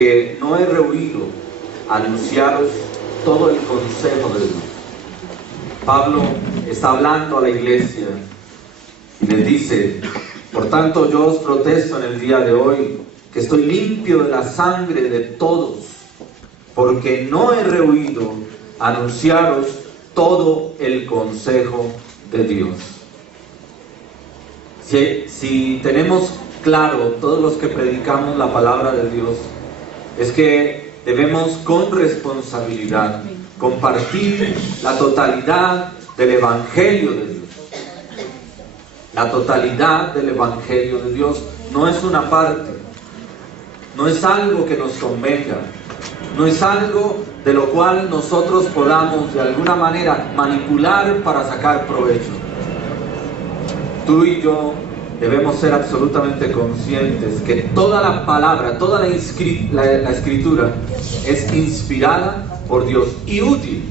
que no he rehuido anunciaros todo el consejo de Dios. Pablo está hablando a la iglesia y les dice: por tanto yo os protesto en el día de hoy que estoy limpio de la sangre de todos, porque no he rehuido anunciaros todo el consejo de Dios. Si tenemos claro, todos los que predicamos la palabra de Dios, es que debemos con responsabilidad compartir la totalidad del Evangelio de Dios. La totalidad del Evangelio de Dios no es una parte, no es algo que nos convenga, no es algo de lo cual nosotros podamos de alguna manera manipular para sacar provecho. Tú y yo debemos ser absolutamente conscientes que toda la palabra, toda la escritura es inspirada por Dios y útil.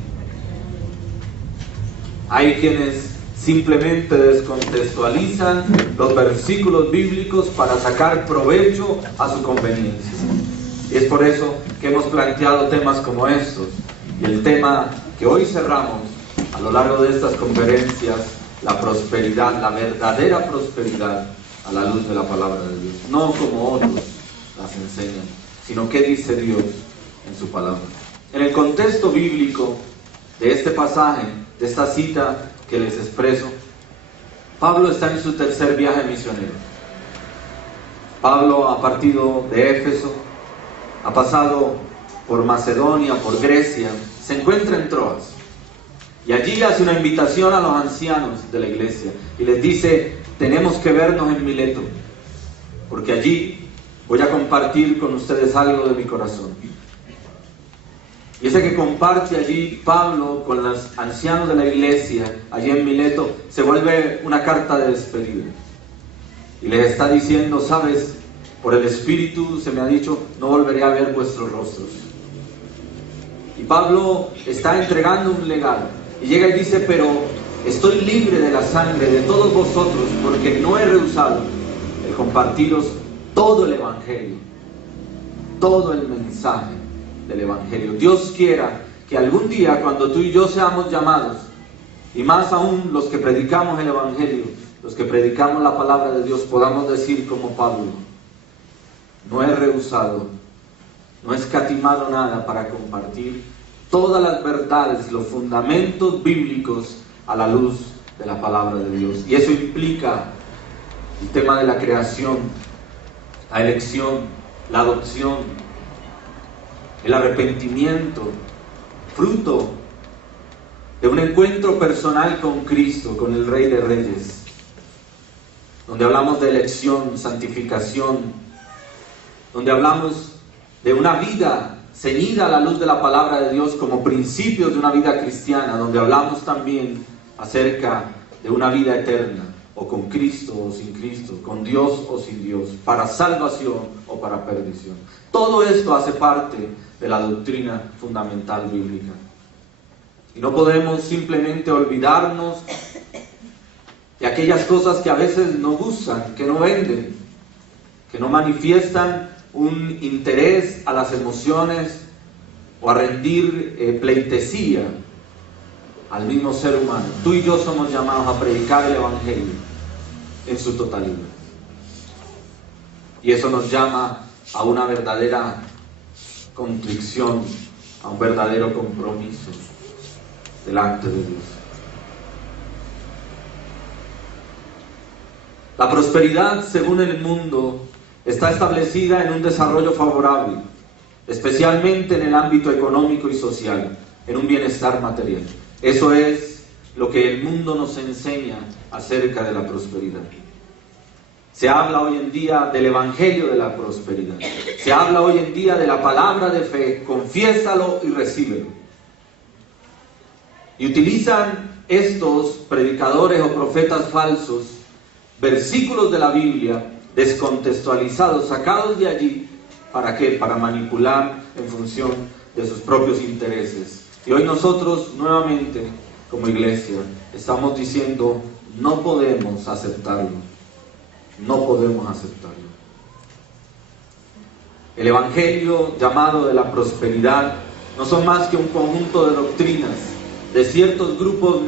Hay quienes simplemente descontextualizan los versículos bíblicos para sacar provecho a su conveniencia. Y es por eso que hemos planteado temas como estos. Y el tema que hoy cerramos a lo largo de estas conferencias: la prosperidad, la verdadera prosperidad a la luz de la palabra de Dios. No como otros las enseñan, sino qué dice Dios en su palabra. En el contexto bíblico de este pasaje, de esta cita que les expreso, Pablo está en su tercer viaje misionero. Pablo ha partido de Éfeso, ha pasado por Macedonia, por Grecia, se encuentra en Troas. Y allí hace una invitación a los ancianos de la iglesia y les dice: tenemos que vernos en Mileto, porque allí voy a compartir con ustedes algo de mi corazón. Y ese que comparte allí Pablo con los ancianos de la iglesia, allí en Mileto, se vuelve una carta de despedida. Y les está diciendo: sabes, por el Espíritu se me ha dicho, no volveré a ver vuestros rostros. Y Pablo está entregando un legado. Y llega y dice: pero estoy libre de la sangre de todos vosotros, porque no he rehusado el compartiros todo el Evangelio, todo el mensaje del Evangelio. Dios quiera que algún día, cuando tú y yo seamos llamados, y más aún los que predicamos el Evangelio, los que predicamos la palabra de Dios, podamos decir como Pablo: no he rehusado, no he escatimado nada para compartir todas las verdades, los fundamentos bíblicos a la luz de la palabra de Dios. Y eso implica el tema de la creación, la elección, la adopción, el arrepentimiento, fruto de un encuentro personal con Cristo, con el Rey de Reyes, donde hablamos de elección, santificación, donde hablamos de una vida ceñida a la luz de la palabra de Dios como principios de una vida cristiana, donde hablamos también acerca de una vida eterna, o con Cristo o sin Cristo, con Dios o sin Dios, para salvación o para perdición. Todo esto hace parte de la doctrina fundamental bíblica. Y no podemos simplemente olvidarnos de aquellas cosas que a veces no gustan, que no venden, que no manifiestan un interés a las emociones o a rendir pleitesía al mismo ser humano. Tú y yo somos llamados a predicar el Evangelio en su totalidad. Y eso nos llama a una verdadera contrición, a un verdadero compromiso delante de Dios. La prosperidad, según el mundo, está establecida en un desarrollo favorable, especialmente en el ámbito económico y social, en un bienestar material. Eso es lo que el mundo nos enseña acerca de la prosperidad. Se habla hoy en día del Evangelio de la prosperidad. Se habla hoy en día de la palabra de fe: confiésalo y recíbelo. Y utilizan estos predicadores o profetas falsos versículos de la Biblia descontextualizados, sacados de allí, ¿para qué? Para manipular en función de sus propios intereses. Y hoy nosotros nuevamente, como iglesia, estamos diciendo: no podemos aceptarlo. No podemos aceptarlo. El evangelio llamado de la prosperidad no son más que un conjunto de doctrinas de ciertos grupos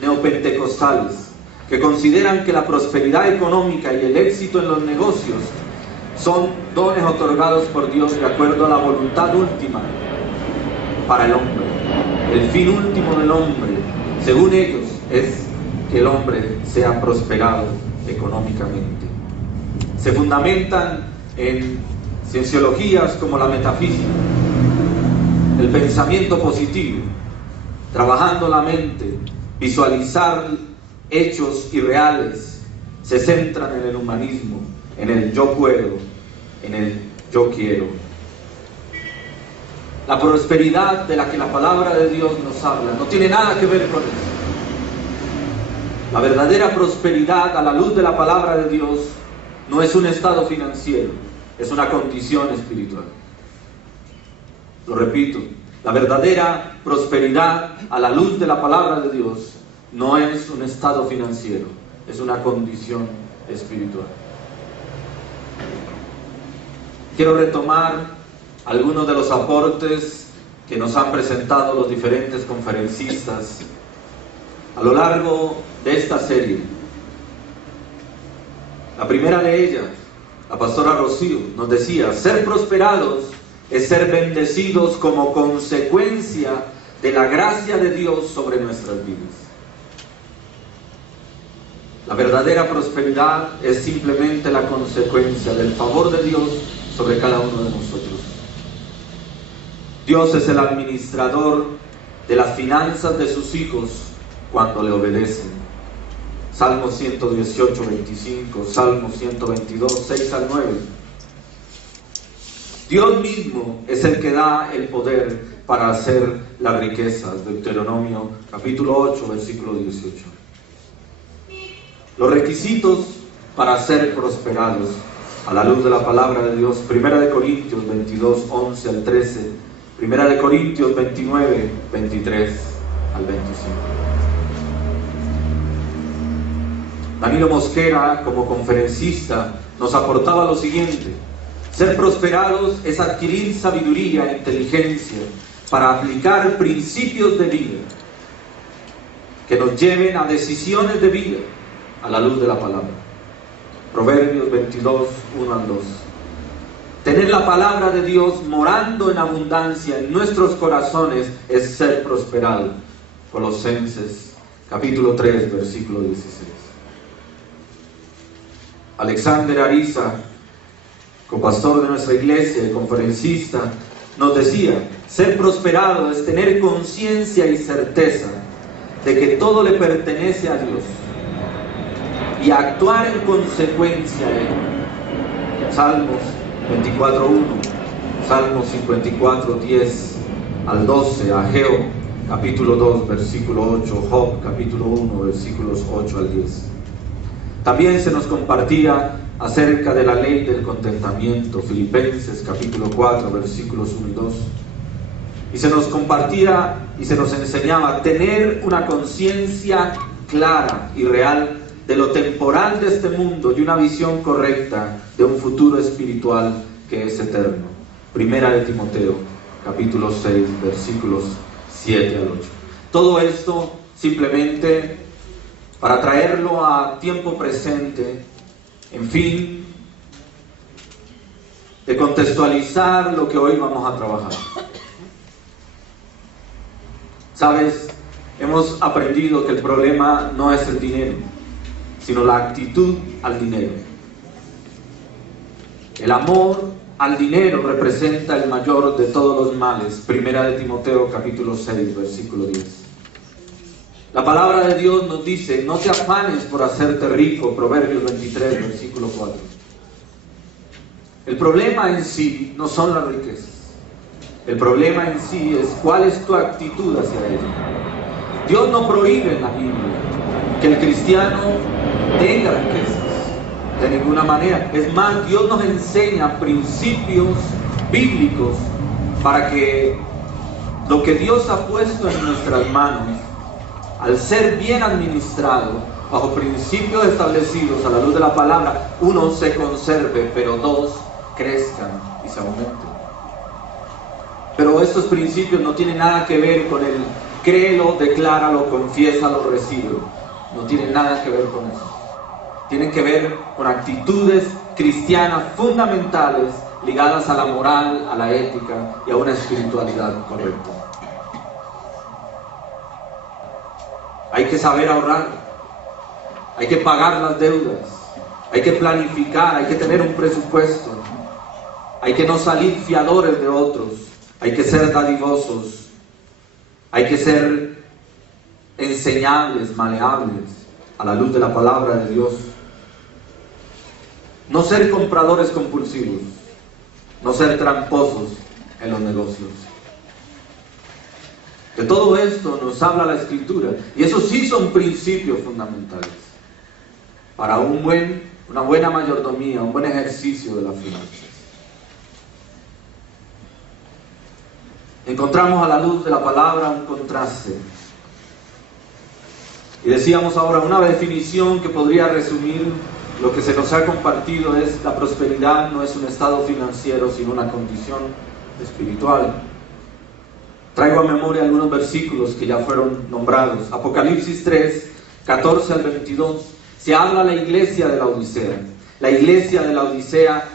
neopentecostales que consideran que la prosperidad económica y el éxito en los negocios son dones otorgados por Dios de acuerdo a la voluntad última para el hombre. El fin último del hombre, según ellos, es que el hombre sea prosperado económicamente. Se fundamentan en cienciologías como la metafísica, el pensamiento positivo, trabajando la mente, visualizar hechos irreales, se centran en el humanismo, en el yo puedo, en el yo quiero. La prosperidad de la que la palabra de Dios nos habla no tiene nada que ver con eso. La verdadera prosperidad a la luz de la palabra de Dios no es un estado financiero, es una condición espiritual. Lo repito, la verdadera prosperidad a la luz de la palabra de Dios no es un estado financiero, es una condición espiritual. Quiero retomar algunos de los aportes que nos han presentado los diferentes conferencistas a lo largo de esta serie. La primera de ellas, la pastora Rocío, nos decía: ser prosperados es ser bendecidos como consecuencia de la gracia de Dios sobre nuestras vidas. La verdadera prosperidad es simplemente la consecuencia del favor de Dios sobre cada uno de nosotros. Dios es el administrador de las finanzas de sus hijos cuando le obedecen. Salmo 118, 25, Salmo 122, 6 al 9. Dios mismo es el que da el poder para hacer las riquezas. Deuteronomio capítulo 8, versículo 18. Los requisitos para ser prosperados a la luz de la palabra de Dios: 1 Corintios 22, 11 al 13, 1 Corintios 29, 23 al 25. Danilo Mosquera, como conferencista, nos aportaba lo siguiente: ser prosperados es adquirir sabiduría e inteligencia para aplicar principios de vida que nos lleven a decisiones de vida a la luz de la palabra. Proverbios 22, 1 al 2. Tener la palabra de Dios morando en abundancia en nuestros corazones es ser prosperado. Colosenses capítulo 3, versículo 16. Alexander Ariza, copastor de nuestra iglesia y conferencista, nos decía: ser prosperado es tener conciencia y certeza de que todo le pertenece a Dios y actuar en consecuencia de él. Salmos 24:1, Salmos 54:10 al 12, Ageo capítulo 2, versículo 8, Job capítulo 1, versículos 8 al 10. También se nos compartía acerca de la ley del contentamiento, Filipenses capítulo 4, versículos 1 y 2. Y se nos compartía y se nos enseñaba a tener una conciencia clara y real de lo temporal de este mundo y una visión correcta de un futuro espiritual que es eterno. Primera de Timoteo capítulo 6, versículos 7 al 8. Todo esto simplemente para traerlo a tiempo presente, en fin, de contextualizar lo que hoy vamos a trabajar. ¿Sabes? Hemos aprendido que el problema no es el dinero, sino la actitud al dinero. El amor al dinero representa el mayor de todos los males. Primera de Timoteo capítulo 6, versículo 10. La palabra de Dios nos dice: no te afanes por hacerte rico. Proverbios 23, versículo 4. El problema en sí no son las riquezas. El problema en sí es cuál es tu actitud hacia ella. Dios no prohíbe en la Biblia que el cristiano tenga riquezas, de ninguna manera. Es más, Dios nos enseña principios bíblicos para que lo que Dios ha puesto en nuestras manos, al ser bien administrado, bajo principios establecidos a la luz de la palabra, uno, se conserve, pero dos, crezcan y se aumente. Pero estos principios no tienen nada que ver con el créelo, decláralo, confiésalo, recíbelo. No tienen nada que ver con eso. Tienen que ver con actitudes cristianas fundamentales ligadas a la moral, a la ética y a una espiritualidad correcta. Hay que saber ahorrar, hay que pagar las deudas, hay que planificar, hay que tener un presupuesto, hay que no salir fiadores de otros, hay que ser dadivosos, hay que ser enseñables, maleables a la luz de la palabra de Dios. No ser compradores compulsivos, no ser tramposos en los negocios. De todo esto nos habla la Escritura, y esos sí son principios fundamentales para una buena mayordomía, un buen ejercicio de las finanzas. Encontramos a la luz de la palabra un contraste. Y decíamos ahora, una definición que podría resumir lo que se nos ha compartido es: la prosperidad no es un estado financiero, sino una condición espiritual. Traigo a memoria algunos versículos que ya fueron nombrados. Apocalipsis 3, 14 al 22. Se habla a la iglesia de la Odisea. La iglesia de la Odisea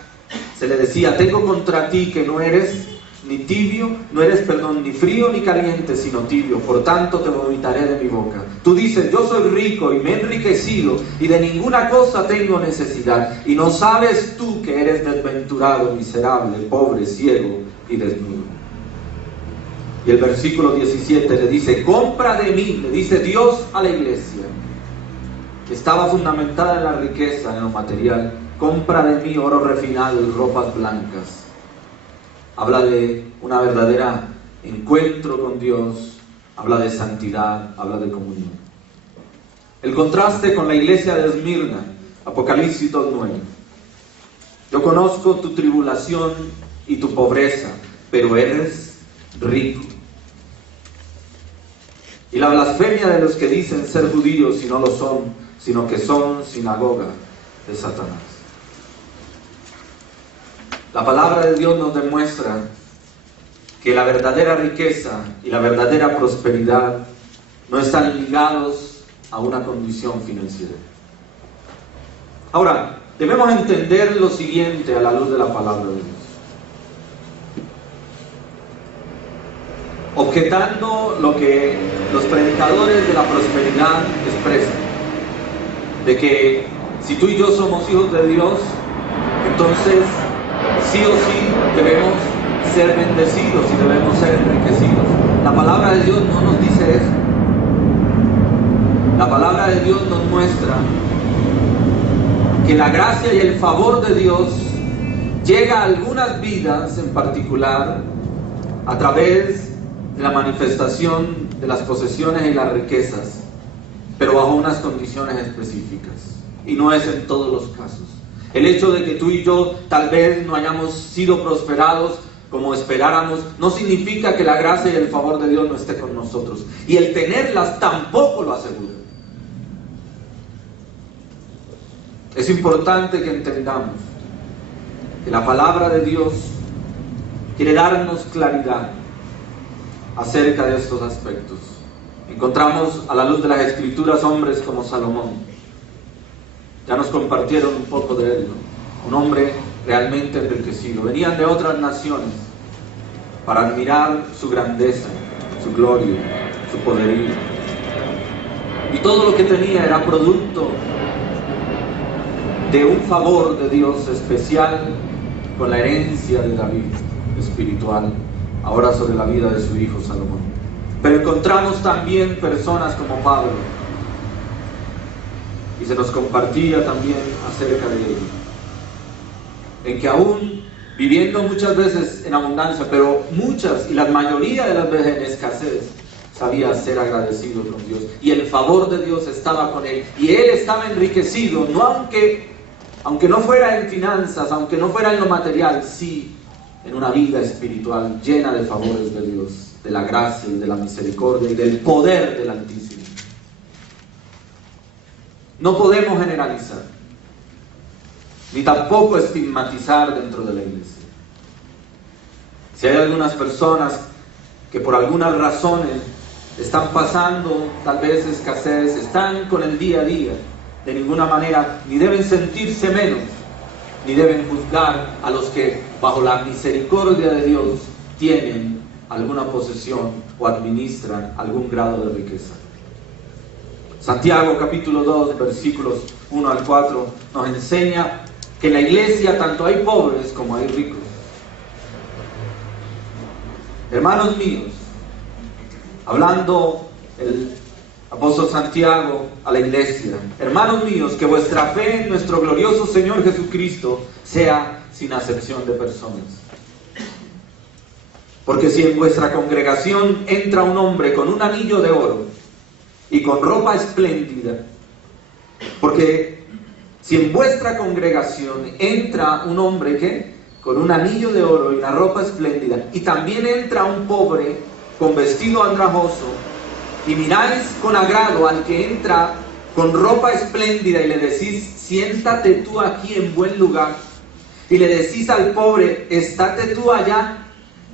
se le decía: tengo contra ti que no eres ni tibio, ni frío ni caliente, sino tibio. Por tanto te vomitaré de mi boca. Tú dices: yo soy rico y me he enriquecido y de ninguna cosa tengo necesidad. Y no sabes tú que eres desventurado, miserable, pobre, ciego y desnudo. Y el versículo 17 le dice: compra de mí, le dice Dios a la iglesia, que estaba fundamentada en la riqueza, en lo material. Compra de mí oro refinado y ropas blancas. Habla de una verdadera encuentro con Dios, habla de santidad, habla de comunión. El contraste con la iglesia de Esmirna, Apocalipsis 2:9. Yo conozco tu tribulación y tu pobreza, pero eres rico. Y la blasfemia de los que dicen ser judíos y no lo son, sino que son sinagoga de Satanás. La palabra de Dios nos demuestra que la verdadera riqueza y la verdadera prosperidad no están ligados a una condición financiera. Ahora, debemos entender lo siguiente a la luz de la palabra de Dios. Objetando lo que los predicadores de la prosperidad expresan, de que si tú y yo somos hijos de Dios, entonces sí o sí debemos ser bendecidos y debemos ser enriquecidos. La palabra de Dios no nos dice eso. La palabra de Dios nos muestra que la gracia y el favor de Dios llega a algunas vidas en particular a través de la manifestación de las posesiones y las riquezas, pero bajo unas condiciones específicas, y no es en todos los casos. El hecho de que tú y yo tal vez no hayamos sido prosperados como esperáramos no significa que la gracia y el favor de Dios no esté con nosotros, y el tenerlas tampoco lo asegura. Es importante que entendamos que la palabra de Dios quiere darnos claridad acerca de estos aspectos. Encontramos a la luz de las Escrituras hombres como Salomón. Ya nos compartieron un poco de él, ¿no? Un hombre realmente enriquecido. Venían de otras naciones para admirar su grandeza, su gloria, su poderío. Y todo lo que tenía era producto de un favor de Dios especial con la herencia de David espiritual, ahora sobre la vida de su hijo Salomón. Pero encontramos también personas como Pablo, y se nos compartía también acerca de ello, en que aún viviendo muchas veces en abundancia, pero muchas y la mayoría de las veces en escasez, sabía ser agradecido con Dios, y el favor de Dios estaba con él, y él estaba enriquecido, no aunque no fuera en finanzas, aunque no fuera en lo material, sí en una vida espiritual llena de favores de Dios, de la gracia y de la misericordia y del poder del Altísimo. No podemos generalizar, ni tampoco estigmatizar dentro de la iglesia. Si hay algunas personas que por algunas razones están pasando tal vez escasez, están con el día a día, de ninguna manera ni deben sentirse menos, ni deben juzgar a los que bajo la misericordia de Dios tienen alguna posesión o administran algún grado de riqueza. Santiago capítulo 2 versículos 1 al 4 nos enseña que en la iglesia tanto hay pobres como hay ricos. Hermanos míos, hablando el apóstol Santiago a la iglesia: hermanos míos, que vuestra fe en nuestro glorioso Señor Jesucristo sea sin acepción de personas. Porque si en vuestra congregación entra un hombre con un anillo de oro y con ropa espléndida, porque si en vuestra congregación entra un hombre que con un anillo de oro y una ropa espléndida, y también entra un pobre con vestido andrajoso, y miráis con agrado al que entra con ropa espléndida y le decís: siéntate tú aquí en buen lugar, y le decís al pobre: estate tú allá,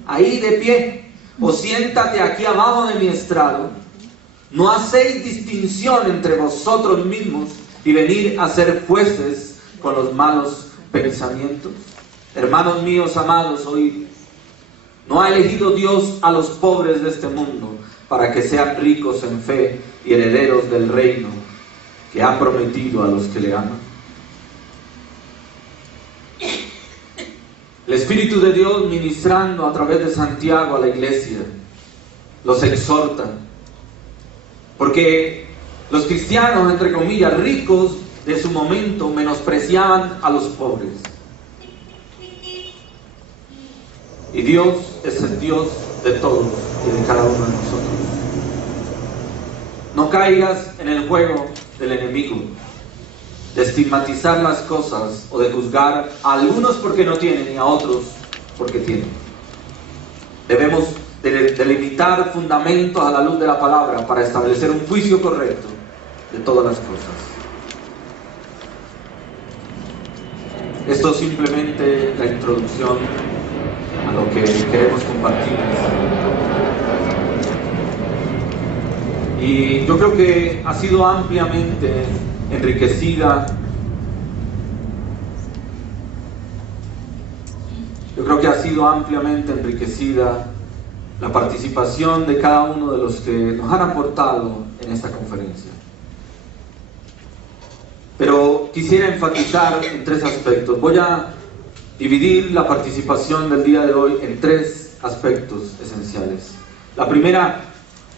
ahí de pie, o siéntate aquí abajo de mi estrado, ¿no hacéis distinción entre vosotros mismos y venir a ser jueces con los malos pensamientos? Hermanos míos amados, oíd: ¿no ha elegido Dios a los pobres de este mundo para que sean ricos en fe y herederos del reino que ha prometido a los que le aman? El Espíritu de Dios, ministrando a través de Santiago a la iglesia, los exhorta, porque los cristianos, entre comillas, ricos de su momento, menospreciaban a los pobres. Y Dios es el Dios de todos y de cada uno de nosotros. No caigas en el juego del enemigo de estigmatizar las cosas o de juzgar a algunos porque no tienen y a otros porque tienen. Debemos delimitar fundamentos a la luz de la palabra para establecer un juicio correcto de todas las cosas. Esto es simplemente la introducción a lo que queremos compartir. Y yo creo que ha sido ampliamente enriquecida. Yo creo que ha sido ampliamente enriquecida la participación de cada uno de los que nos han aportado en esta conferencia. Pero quisiera enfatizar en tres aspectos. Voy a dividir la participación del día de hoy en tres aspectos esenciales. La primera,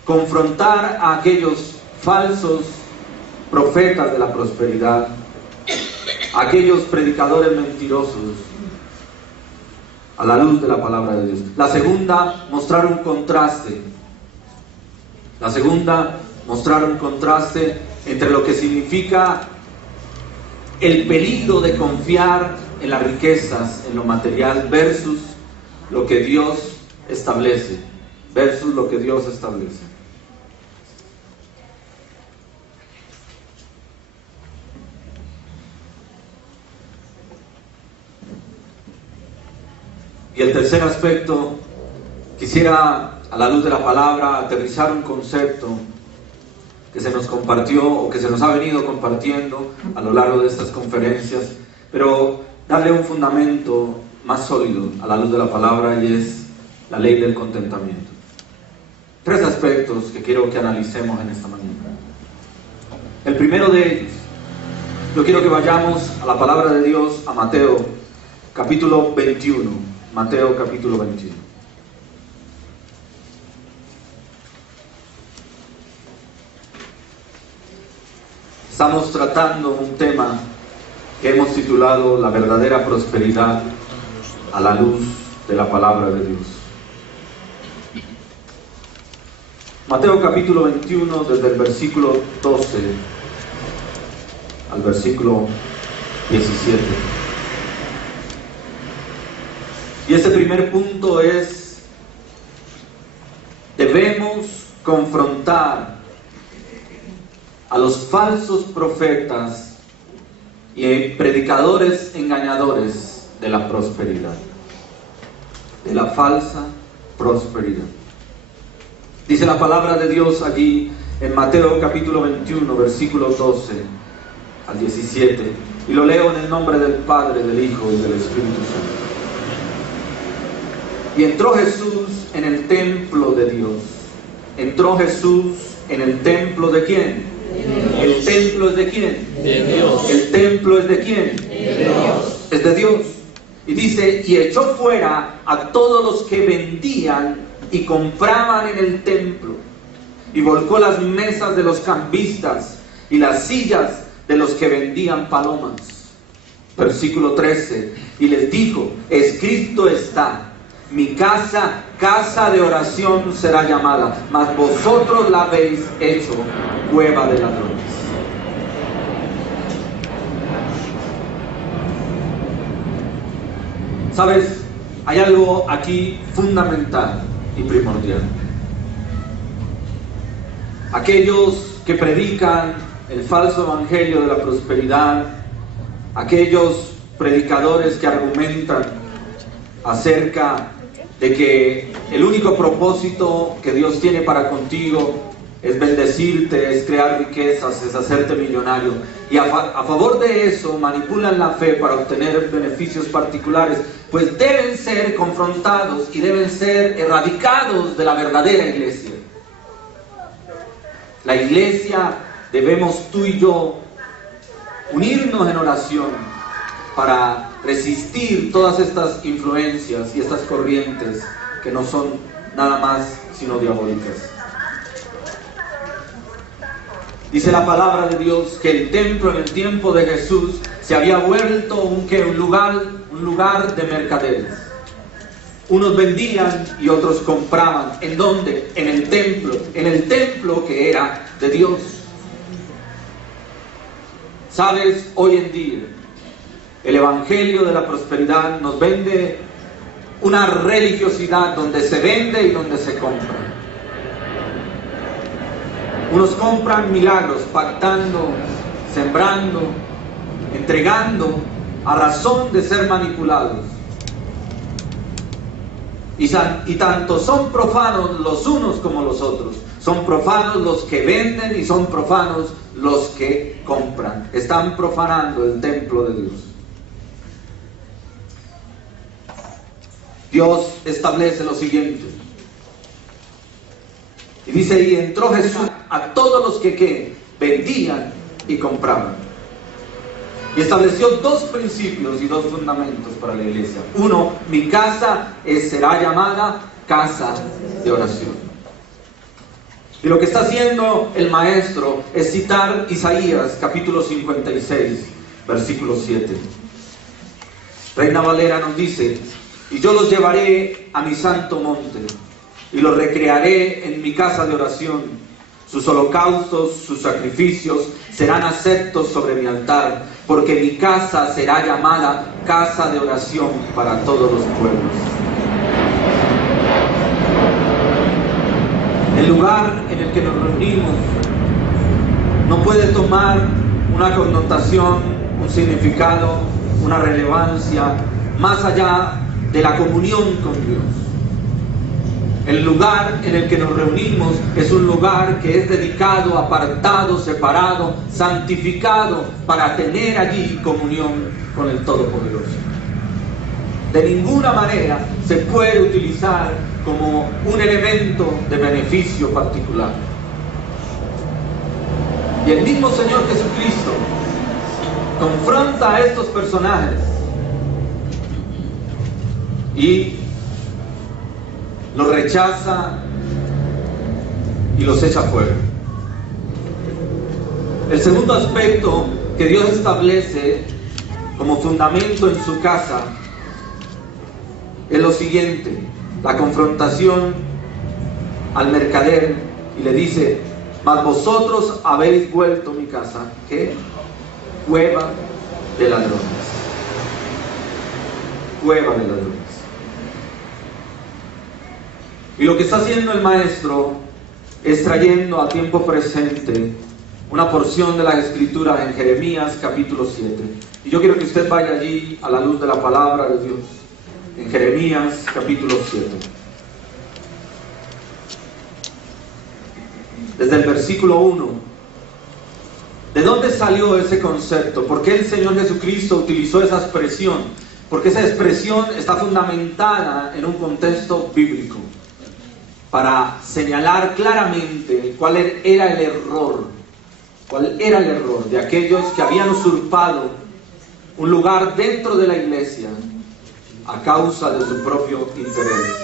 confrontar a aquellos falsos profetas de la prosperidad, a aquellos predicadores mentirosos, a la luz de la palabra de Dios. La segunda, mostrar un contraste. La segunda, mostrar un contraste entre lo que significa el peligro de confiar en las riquezas, en lo material, versus lo que Dios establece. Versus lo que Dios establece. Y el tercer aspecto, quisiera, a la luz de la palabra, aterrizar un concepto que se nos compartió o que se nos ha venido compartiendo a lo largo de estas conferencias, pero darle un fundamento más sólido a la luz de la palabra, y es la ley del contentamiento. Tres aspectos que quiero que analicemos en esta mañana. El primero de ellos, yo quiero que vayamos a la palabra de Dios, a Mateo capítulo 21. Mateo capítulo 21. Estamos tratando un tema que hemos titulado La verdadera prosperidad a la luz de la palabra de Dios. Mateo capítulo 21, desde el versículo 12 al versículo 17. Y ese primer punto es: debemos confrontar a los falsos profetas y predicadores engañadores de la prosperidad. de la falsa prosperidad. Dice la palabra de Dios allí en Mateo capítulo 21, versículos 12 al 17, y lo leo en el nombre del Padre, del Hijo y del Espíritu Santo. Y entró Jesús en el templo de Dios. Entró Jesús en el templo ¿de quién? ¿El templo es de quién? De Dios. ¿El templo es de quién? De Dios. Es de Dios. Y dice, y echó fuera a todos los que vendían y compraban en el templo, y volcó las mesas de los cambistas y las sillas de los que vendían palomas. Versículo 13, y les dijo, escrito está, mi casa, casa de oración será llamada, mas vosotros la habéis hecho cueva de ladrones. ¿Sabes? Hay algo aquí fundamental y primordial. Aquellos que predican el falso evangelio de la prosperidad, aquellos predicadores que argumentan acerca de que el único propósito que Dios tiene para contigo es bendecirte, es crear riquezas, es hacerte millonario, y a favor de eso manipulan la fe para obtener beneficios particulares, pues deben ser confrontados y deben ser erradicados de la verdadera iglesia. La iglesia, debemos tú y yo unirnos en oración para resistir todas estas influencias y estas corrientes que no son nada más sino diabólicas. Dice la palabra de Dios que el templo en el tiempo de Jesús se había vuelto un lugar de mercaderes. Unos vendían y otros compraban. ¿En dónde? En el templo que era de Dios. ¿Sabes? Hoy en día el evangelio de la prosperidad nos vende una religiosidad donde se vende y donde se compra. Unos compran milagros, pactando, sembrando, entregando a razón de ser manipulados. Y tanto son profanos los unos como los otros. Son profanos los que venden y son profanos los que compran. Están profanando el templo de Dios. Dios establece lo siguiente. Y dice, y entró Jesús a todos los que vendían y compraban. Y estableció dos principios y dos fundamentos para la iglesia. Uno, mi casa será llamada casa de oración. Y lo que está haciendo el maestro es citar Isaías capítulo 56, versículo 7. Reina Valera nos dice, y yo los llevaré a mi santo monte, y los recrearé en mi casa de oración. Sus holocaustos, sus sacrificios serán aceptos sobre mi altar, porque mi casa será llamada casa de oración para todos los pueblos. El lugar en el que nos reunimos no puede tomar una connotación, un significado, una relevancia más allá de la comunión con Dios. El lugar en el que nos reunimos es un lugar que es dedicado, apartado, separado, santificado para tener allí comunión con el Todopoderoso. De ninguna manera se puede utilizar como un elemento de beneficio particular. Y el mismo Señor Jesucristo confronta a estos personajes y los rechaza y los echa fuera. El segundo aspecto que Dios establece como fundamento en su casa es lo siguiente: la confrontación al mercader, y le dice, mas vosotros habéis vuelto mi casa, ¿qué? Cueva de ladrones. Cueva de ladrones. Y lo que está haciendo el maestro es trayendo a tiempo presente una porción de las escrituras en Jeremías capítulo 7. Y yo quiero que usted vaya allí a la luz de la palabra de Dios. en Jeremías capítulo 7. Desde el versículo 1. ¿De dónde salió ese concepto? ¿Por qué el Señor Jesucristo utilizó esa expresión? Porque esa expresión está fundamentada en un contexto bíblico, para señalar claramente cuál era el error de aquellos que habían usurpado un lugar dentro de la iglesia a causa de su propio interés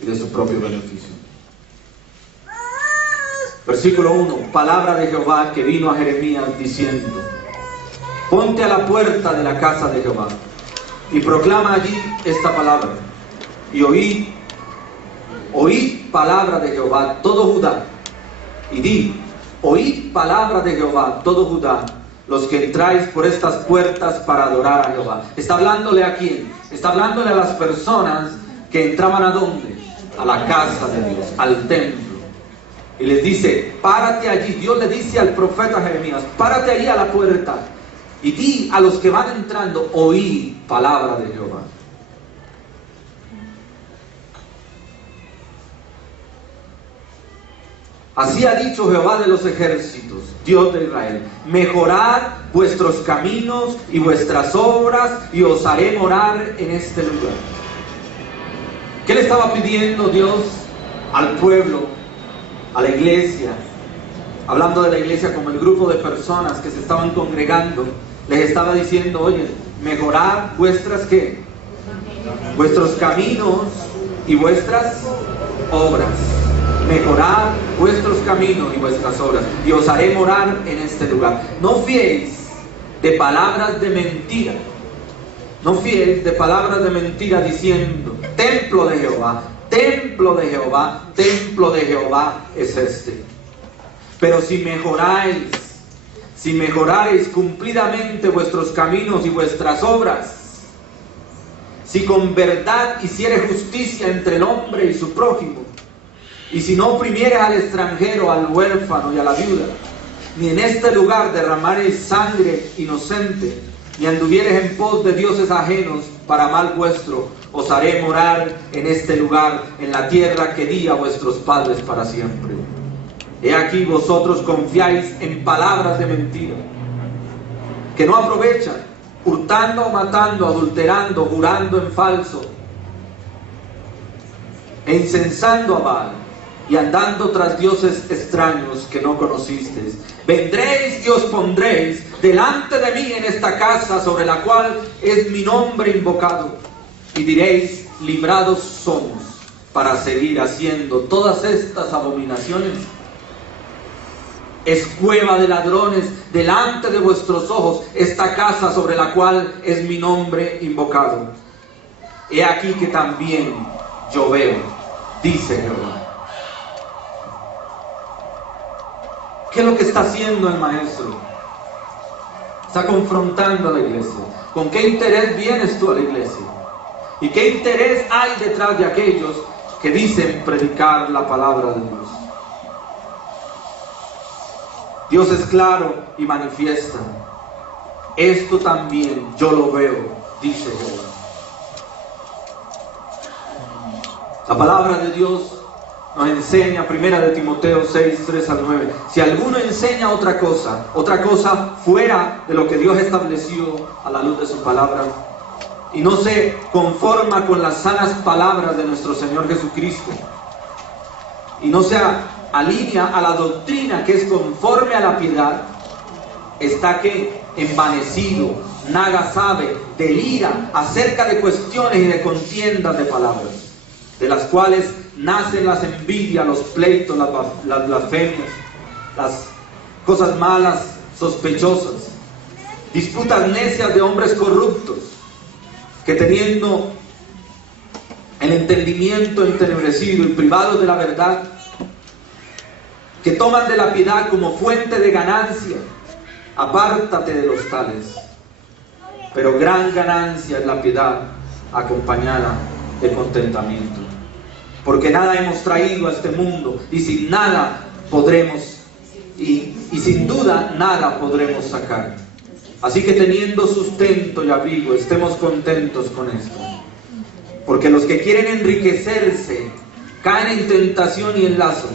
y de su propio beneficio. Versículo 1, palabra de Jehová que vino a Jeremías diciendo: ponte a la puerta de la casa de Jehová y proclama allí esta palabra, y oíd palabra de Jehová todo Judá, y di: oíd palabra de Jehová todo Judá, los que entráis por estas puertas para adorar a Jehová. ¿Está hablándole a quién? Está hablándole a las personas que entraban ¿a dónde? A la casa de Dios, al templo. Y les dice: párate allí. Dios le dice al profeta Jeremías: párate allí a la puerta y di a los que van entrando: oí palabra de Jehová. Así ha dicho Jehová de los ejércitos, Dios de Israel: mejorad vuestros caminos y vuestras obras, y os haré morar en este lugar. ¿Qué le estaba pidiendo Dios al pueblo, a la iglesia? Hablando de la iglesia como el grupo de personas que se estaban congregando, les estaba diciendo: oye, mejorad vuestras ¿qué? Vuestros caminos y vuestras obras. Mejorad vuestros caminos y vuestras obras, y os haré morar en este lugar. No fiéis de palabras de mentira. No fiéis de palabras de mentira diciendo: templo de Jehová, templo de Jehová, templo de Jehová es este. Pero si mejorareis cumplidamente vuestros caminos y vuestras obras, si con verdad hiciere justicia entre el hombre y su prójimo, y si no oprimieres al extranjero, al huérfano y a la viuda, ni en este lugar derramareis sangre inocente, ni anduvieres en pos de dioses ajenos para mal vuestro, os haré morar en este lugar, en la tierra que di a vuestros padres para siempre. He aquí vosotros confiáis en palabras de mentira, que no aprovechan, hurtando, matando, adulterando, jurando en falso, e incensando a Baal, y andando tras dioses extraños que no conocisteis. Vendréis y os pondréis delante de mí en esta casa sobre la cual es mi nombre invocado, y diréis: librados somos para seguir haciendo todas estas abominaciones. Es cueva de ladrones delante de vuestros ojos esta casa sobre la cual es mi nombre invocado. He aquí que también yo veo, dice Jehová. ¿Qué es lo que está haciendo el maestro? Está confrontando a la iglesia. ¿Con qué interés vienes tú a la iglesia? ¿Y qué interés hay detrás de aquellos que dicen predicar la palabra de Dios? Dios es claro y manifiesta: esto también yo lo veo, dice Jehová. La palabra de Dios nos enseña, 1 de Timoteo 6, 3 al 9, si alguno enseña otra cosa fuera de lo que Dios estableció a la luz de su palabra, y no se conforma con las sanas palabras de nuestro Señor Jesucristo, y no se alinea a la doctrina que es conforme a la piedad, está que envanecido, nada sabe, delira acerca de cuestiones y de contiendas de palabras, de las cuales nacen las envidias, los pleitos, las blasfemias, las cosas malas, sospechosas, disputas necias de hombres corruptos, que teniendo el entendimiento entenebrecido y privados de la verdad, que toman de la piedad como fuente de ganancia. Apártate de los tales. Pero gran ganancia es la piedad acompañada de contentamiento. Porque nada hemos traído a este mundo, y sin nada podremos, y sin duda nada podremos sacar. Así que teniendo sustento y abrigo, estemos contentos con esto. Porque los que quieren enriquecerse caen en tentación y en lazo,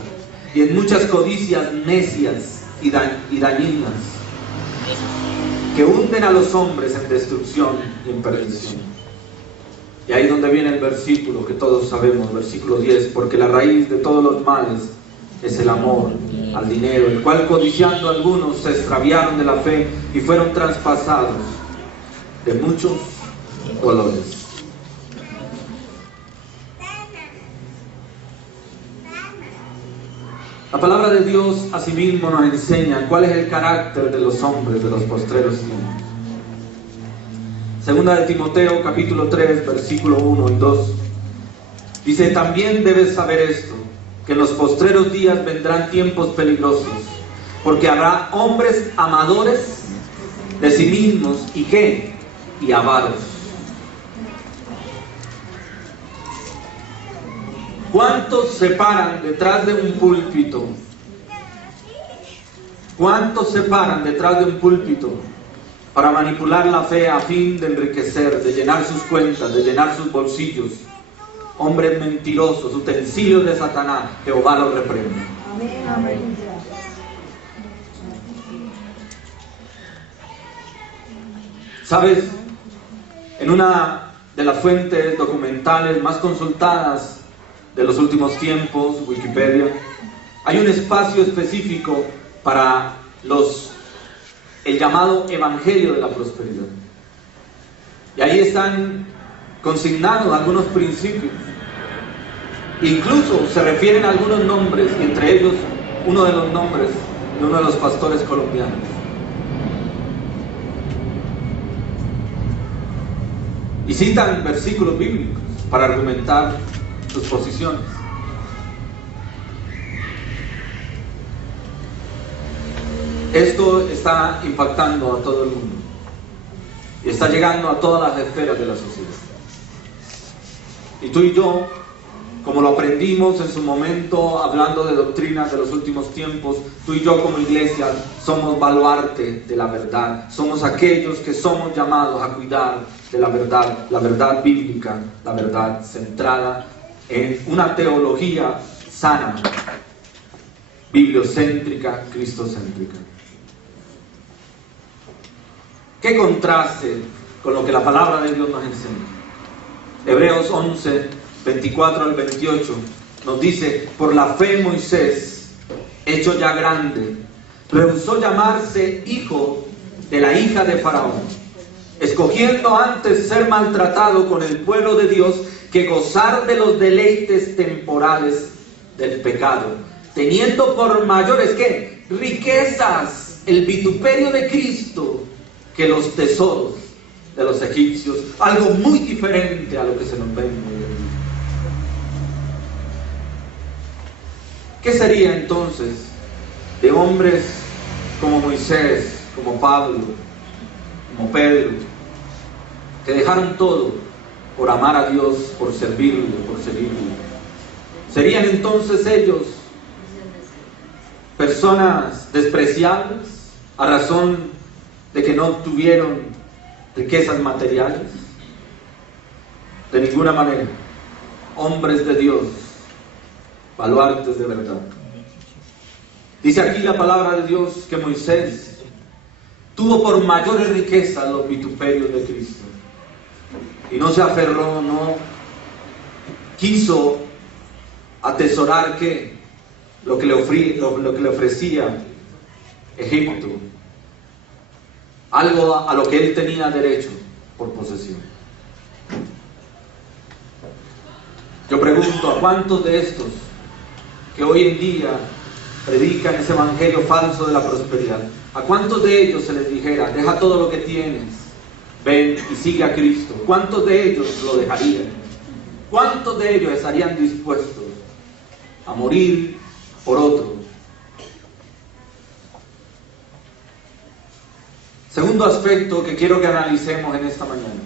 y en muchas codicias necias y dañinas, que hunden a los hombres en destrucción y en perdición. Y ahí donde viene el versículo que todos sabemos, versículo 10, porque la raíz de todos los males es el amor al dinero, el cual codiciando algunos se extraviaron de la fe y fueron traspasados de muchos dolores. La palabra de Dios asimismo nos enseña cuál es el carácter de los hombres de los postreros tiempos. Segunda de Timoteo capítulo 3 versículo 1 y 2 dice: también debes saber esto, que en los postreros días vendrán tiempos peligrosos, porque habrá hombres amadores de sí mismos y ¿qué? Y avaros. ¿Cuántos se paran detrás de un púlpito? ¿Cuántos se paran detrás de un púlpito para manipular la fe a fin de enriquecer, de llenar sus cuentas, de llenar sus bolsillos? Hombres mentirosos, utensilios de Satanás, Jehová los reprende. Amén, amén. ¿Sabes? En una de las fuentes documentales más consultadas de los últimos tiempos, Wikipedia, hay un espacio específico para el llamado Evangelio de la Prosperidad. Y ahí están consignados algunos principios. Incluso se refieren a algunos nombres, y entre ellos uno de los nombres de uno de los pastores colombianos. Y citan versículos bíblicos para argumentar sus posiciones. Esto está impactando a todo el mundo y está llegando a todas las esferas de la sociedad. Y tú y yo, como lo aprendimos en su momento hablando de doctrinas de los últimos tiempos, tú y yo como iglesia somos baluarte de la verdad. Somos aquellos que somos llamados a cuidar de la verdad bíblica, la verdad centrada en una teología sana, bibliocéntrica, cristocéntrica. ¿Qué contraste con lo que la palabra de Dios nos enseña? Hebreos 11, 24 al 28 nos dice: por la fe Moisés, hecho ya grande, rehusó llamarse hijo de la hija de Faraón, escogiendo antes ser maltratado con el pueblo de Dios que gozar de los deleites temporales del pecado, teniendo por mayores ¿qué? Riquezas el vituperio de Cristo que los tesoros de los egipcios. Algo muy diferente a lo que se nos ve hoy en día. ¿Qué sería entonces de hombres como Moisés, como Pablo, como Pedro, que dejaron todo por amar a Dios, por servirle, por seguirle? ¿Serían entonces ellos personas despreciables a razón de que no tuvieron riquezas materiales? De ninguna manera. Hombres de Dios, baluartes de verdad. Dice aquí la palabra de Dios que Moisés tuvo por mayores riquezas los vituperios de Cristo. Y no se aferró, no quiso atesorar ¿qué? Lo que le ofrecía Egipto, algo a lo que él tenía derecho por posesión. Yo pregunto, ¿a cuántos de estos que hoy en día predican ese evangelio falso de la prosperidad, a cuántos de ellos se les dijera: deja todo lo que tienes, ven y sigue a Cristo? ¿Cuántos de ellos lo dejarían? ¿Cuántos de ellos estarían dispuestos a morir por otro? Segundo aspecto que quiero que analicemos en esta mañana: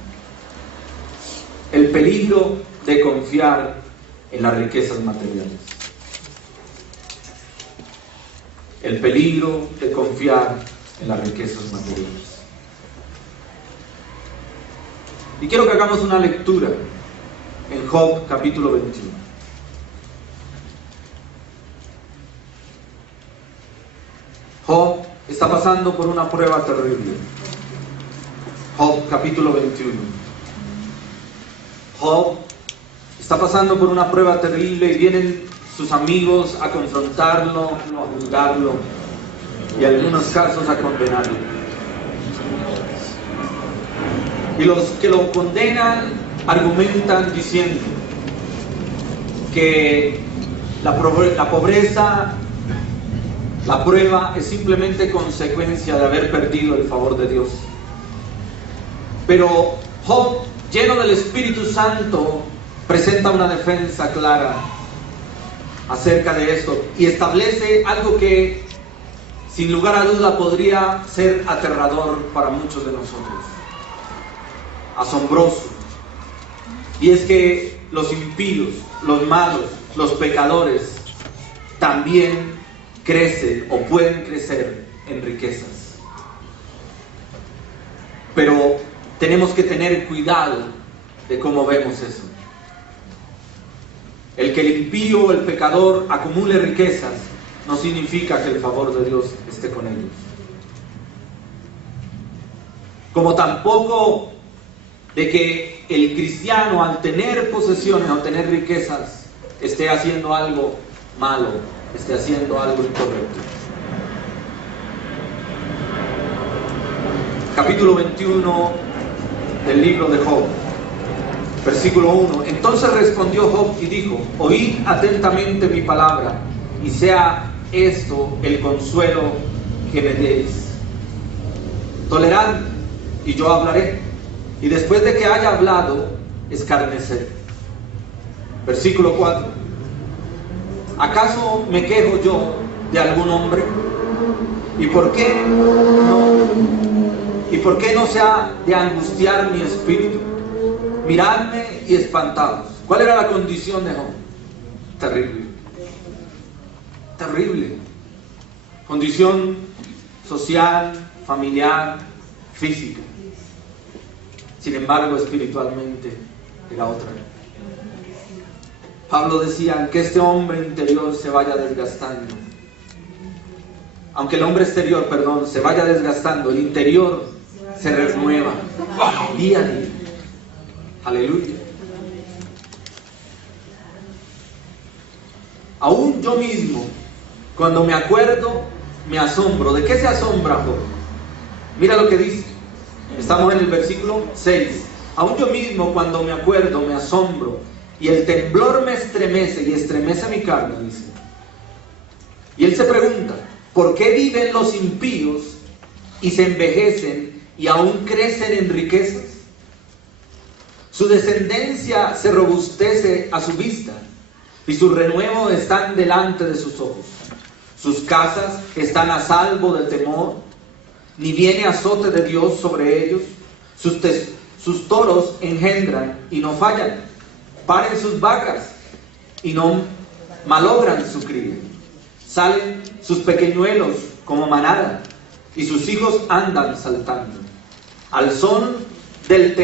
el peligro de confiar en las riquezas materiales. El peligro de confiar en las riquezas materiales. Y quiero que hagamos una lectura en Job capítulo 21. Job está pasando por una prueba terrible. Job capítulo 21. Job está pasando por una prueba terrible y vienen sus amigos a confrontarlo, a juzgarlo y en algunos casos a condenarlo. Y los que lo condenan argumentan diciendo que la pobreza, la prueba es simplemente consecuencia de haber perdido el favor de Dios. Pero Job, lleno del Espíritu Santo, presenta una defensa clara acerca de esto y establece algo que sin lugar a duda podría ser aterrador para muchos de nosotros, asombroso, y es que los impíos, los malos, los pecadores también crecen o pueden crecer en riquezas. Pero tenemos que tener cuidado de cómo vemos eso. El que el impío, el pecador, acumule riquezas no significa que el favor de Dios esté con ellos. Como tampoco de que el cristiano, al tener posesiones, al tener riquezas, esté haciendo algo malo, esté haciendo algo incorrecto. Capítulo 21 del libro de Job, versículo 1. Entonces respondió Job y dijo: oíd atentamente mi palabra, y sea esto el consuelo que me deis. Tolerad, y yo hablaré, y después de que haya hablado, escarnecer. Versículo 4. ¿Acaso me quejo yo de algún hombre? ¿Y por qué no se ha de angustiar mi espíritu? Miradme y espantaos. ¿Cuál era la condición de Job? Terrible. Terrible. Condición social, familiar, física. Sin embargo, espiritualmente era otra. Pablo decía que este hombre interior se vaya desgastando. Aunque el hombre exterior, se vaya desgastando, el interior se renueva día a día. Aleluya. Aún yo mismo, cuando me acuerdo, me asombro. ¿De qué se asombra Job? Mira lo que dice. Estamos en el versículo 6. Aún yo mismo, cuando me acuerdo, me asombro, y el temblor me estremece y estremece mi carne, dice. Y él se pregunta: ¿por qué viven los impíos y se envejecen y aún crecen en riquezas? Su descendencia se robustece a su vista, y su renuevo están delante de sus ojos. Sus casas están a salvo de temor, ni viene azote de Dios sobre ellos. Sus toros engendran y no fallan, paren sus vacas y no malogran su cría. Salen sus pequeñuelos como manada, y sus hijos andan saltando. Al son del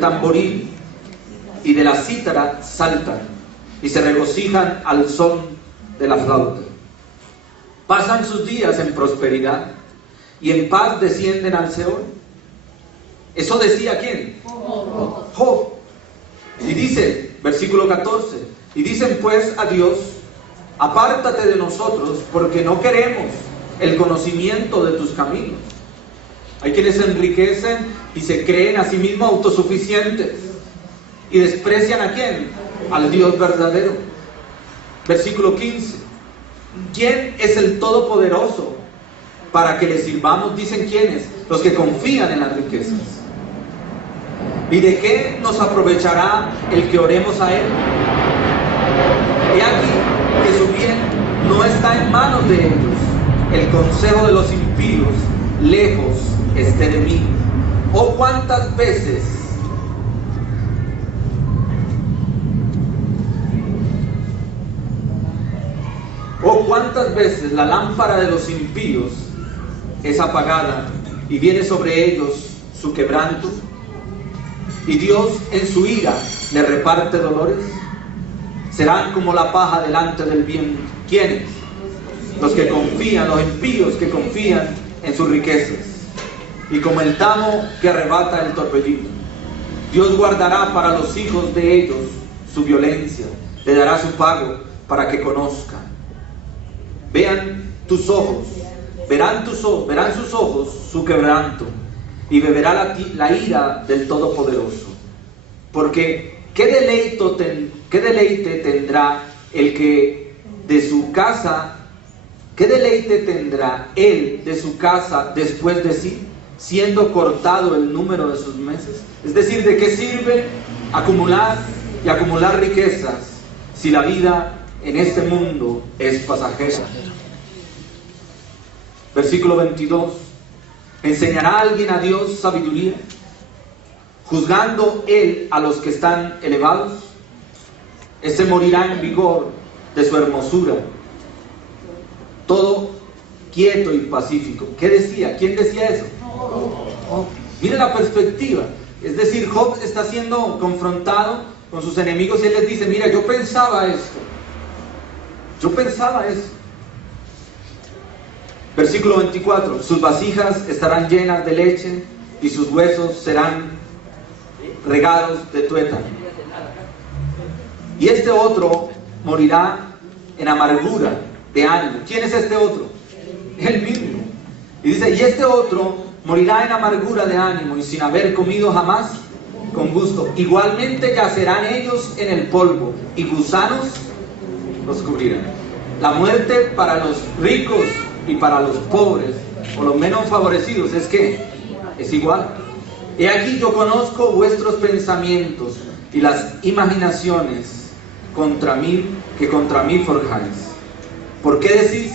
tamboril y de la cítara saltan, y se regocijan al son de la flauta. Pasan sus días en prosperidad, y en paz descienden al Seol. Eso decía ¿quién? Job. Y dice, versículo 14, y dicen pues a Dios: apártate de nosotros, porque no queremos el conocimiento de tus caminos. Hay quienes se enriquecen y se creen a sí mismos autosuficientes y desprecian ¿a quién? Al Dios verdadero. Versículo 15. ¿Quién es el Todopoderoso para que le sirvamos? Dicen ¿quiénes? Los que confían en las riquezas. ¿Y de qué nos aprovechará el que oremos a Él? He aquí que su bien no está en manos de ellos. El consejo de los impíos lejos esté de mí. Oh, cuántas veces la lámpara de los impíos es apagada y viene sobre ellos su quebranto, y Dios en su ira le reparte dolores? Serán como la paja delante del viento. ¿Quiénes? Los que confían, los impíos que confían en sus riquezas. Y como el tamo que arrebata el torbellino. Dios guardará para los hijos de ellos su violencia, le dará su pago para que conozcan. Verán sus ojos su quebranto, y beberá la ira del Todopoderoso. Porque ¿qué deleite tendrá el que de su casa, qué deleite tendrá él de su casa después de sí, siendo cortado el número de sus meses? Es decir, ¿de qué sirve acumular y acumular riquezas si la vida en este mundo es pasajera? Versículo 22. ¿Enseñará alguien a Dios sabiduría, juzgando él a los que están elevados? Ese morirá en vigor de su hermosura, todo quieto y pacífico. ¿Qué decía? ¿Quién decía eso? Mire la perspectiva. Es decir, Job está siendo confrontado con sus enemigos y él les dice: mira, yo pensaba esto. Versículo 24. Sus vasijas estarán llenas de leche y sus huesos serán regados de tuétano. Y este otro morirá en amargura de ánimo. ¿Quién es este otro? Él mismo. Y dice: y este otro morirá en amargura de ánimo y sin haber comido jamás con gusto. Igualmente yacerán ellos en el polvo y gusanos los cubrirán. La muerte para los ricos y para los pobres o los menos favorecidos es igual. He aquí yo conozco vuestros pensamientos y las imaginaciones que contra mí forjáis. ¿Por qué decís?